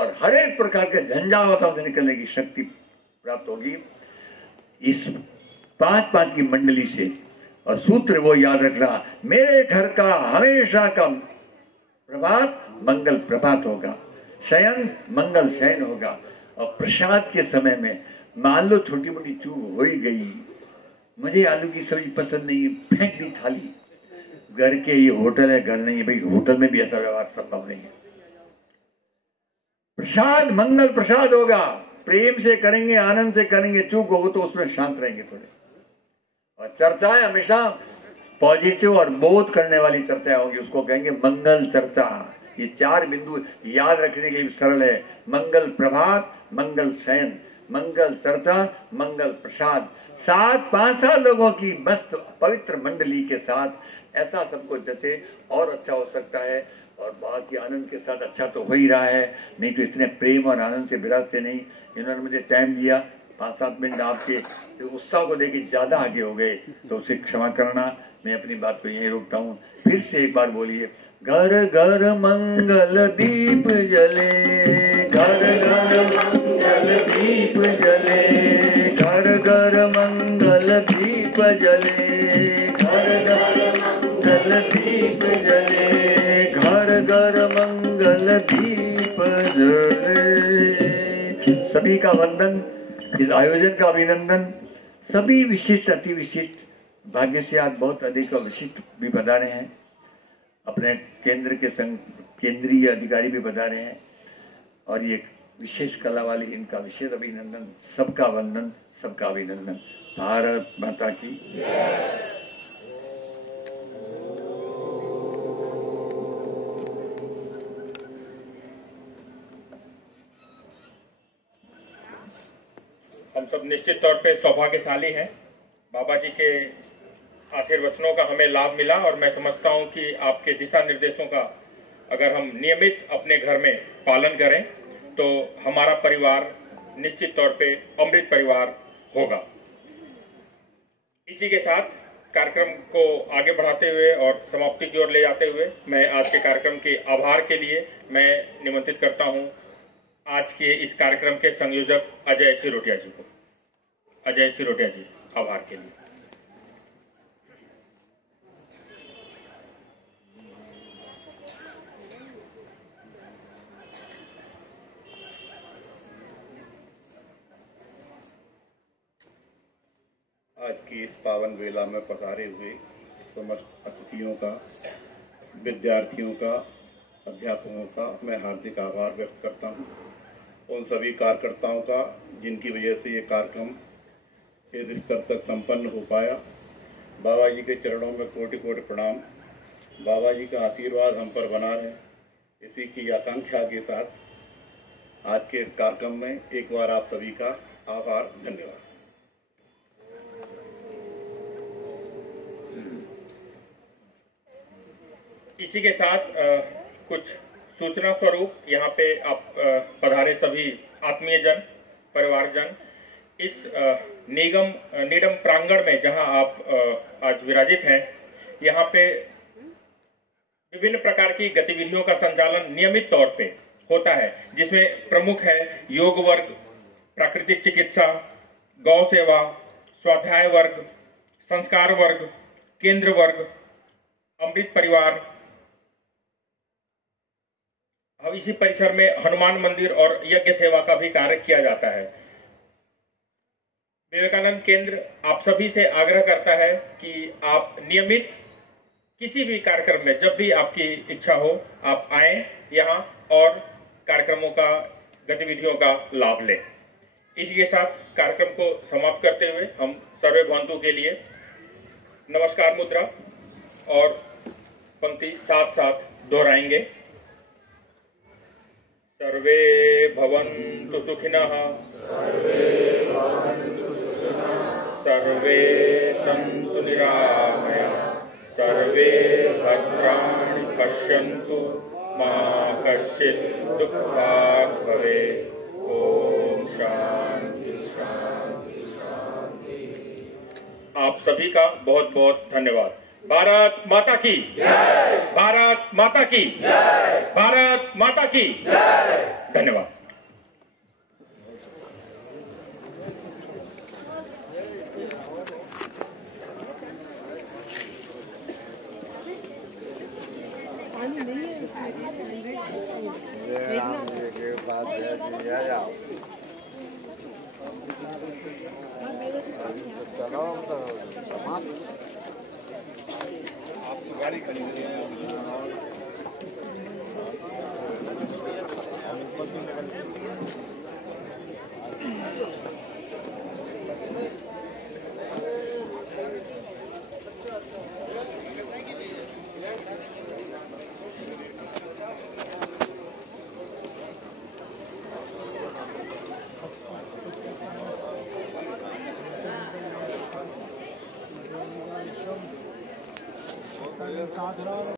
और हर एक प्रकार के झंझावातों से निकलने की शक्ति प्राप्त होगी इस 5-5 की मंडली से। और सूत्र वो याद रखना, मेरे घर का हमेशा का प्रभात मंगल प्रभात होगा, शयन मंगल शयन होगा। और प्रसाद के समय में मान लो छोटी मोटी चूक हो ही गई, मुझे आलू की सब्जी पसंद नहीं, फेंक दी थाली। घर के ये होटल है, घर नहीं है भाई, होटल में भी ऐसा व्यवहार संभव नहीं है। प्रसाद मंगल प्रसाद होगा, प्रेम से करेंगे, आनंद से करेंगे, चूक हो तो उसमें शांत रहेंगे थोड़े। और चर्चाएं हमेशा पॉजिटिव और बोध करने वाली चर्चाएं होगी, उसको कहेंगे मंगल चर्चा। ये 4 बिंदु याद रखने के लिए सरल है, मंगल प्रभात, मंगल शयन, मंगल चर्चा, मंगल प्रसाद। 5-7 लोगों की मस्त पवित्र मंडली के साथ ऐसा सबको जचे और अच्छा हो सकता है। और बहुत ही आनंद के साथ अच्छा तो हो ही रहा है, नहीं तो इतने प्रेम और आनंद से विराजते नहीं। इन्होंने मुझे टाइम दिया, 5-7 मिनट आपके उत्साह को देखे ज्यादा आगे हो गए, तो उसे क्षमा करना। मैं अपनी बात को यहीं रोकता हूँ। फिर से एक बार बोलिए, घर घर मंगल दीप जले, घर घर मंगल दीप जले, घर घर मंगल दीप जले, घर घर मंगल दीप जले, घर घर मंगल दीप जले। सभी का वंदन, इस आयोजन का अभिनंदन। सभी विशिष्ट अति विशिष्ट, भाग्य से आज बहुत अधिक विशिष्ट भी बता रहे हैं, अपने केंद्र के केंद्रीय अधिकारी भी बता रहे हैं, और ये विशेष कला वाले, इनका विशेष अभिनंदन। सबका वंदन, सबका अभिनंदन। भारत माता की। हम सब निश्चित तौर पे सौभाग्यशाली हैं, बाबा जी के आशीर्वचनों का हमें लाभ मिला। और मैं समझता हूं कि आपके दिशा निर्देशों का अगर हम नियमित अपने घर में पालन करें तो हमारा परिवार निश्चित तौर पे अमृत परिवार होगा। इसी के साथ कार्यक्रम को आगे बढ़ाते हुए और समाप्ति की ओर ले जाते हुए मैं आज के कार्यक्रम के आभार के लिए मैं निमंत्रित करता हूं आज के इस कार्यक्रम के संयोजक अजय सिरोटिया जी को। अजय सिरोटिया जी, आभार के लिए। आज की इस पावन वेला में पधारे हुए समस्त अतिथियों का, विद्यार्थियों का, अध्यापकों का मैं हार्दिक आभार व्यक्त करता हूं। उन सभी कार्यकर्ताओं का जिनकी वजह से ये कार्यक्रम इस स्तर तक संपन्न हो पाया। बाबा जी के चरणों में कोटि कोटि प्रणाम। बाबा जी का आशीर्वाद हम पर बना रहे, इसी की आकांक्षा के साथ आज के इस कार्यक्रम में एक बार आप सभी का आभार, धन्यवाद। इसी के साथ कुछ सूचना स्वरूप यहाँ पे आप पधारे सभी आत्मीय जन, परिवारजन, इस नीडम प्रांगण में जहाँ आप आज विराजित हैं, यहाँ पे विभिन्न प्रकार की गतिविधियों का संचालन नियमित तौर पे होता है, जिसमें प्रमुख है योग वर्ग, प्राकृतिक चिकित्सा, गौ सेवा, स्वाध्याय वर्ग, संस्कार वर्ग, केंद्र वर्ग, अमृत परिवार। अब इसी परिसर में हनुमान मंदिर और यज्ञ सेवा का भी कार्य किया जाता है। विवेकानंद केंद्र आप सभी से आग्रह करता है कि आप नियमित किसी भी कार्यक्रम में जब भी आपकी इच्छा हो आप आएं यहाँ और कार्यक्रमों का, गतिविधियों का लाभ लें। इसी के साथ कार्यक्रम को समाप्त करते हुए हम सर्वे भवन्तु के लिए नमस्कार मुद्रा और पंक्ति साथ साथ दोहराएंगे। सर्वे भवन्तु सुखिनः, सर्वे सन्तु निरामयाः, सर्वे भद्राणि पश्यन्तु, मा कश्चित् दुःखात् भवेत्। ओम शांति शांति शांति। आप सभी का बहुत बहुत धन्यवाद। भारत माता की जय, भारत माता की जय, भारत माता की जय। धन्यवाद। गाड़ी खड़ी है।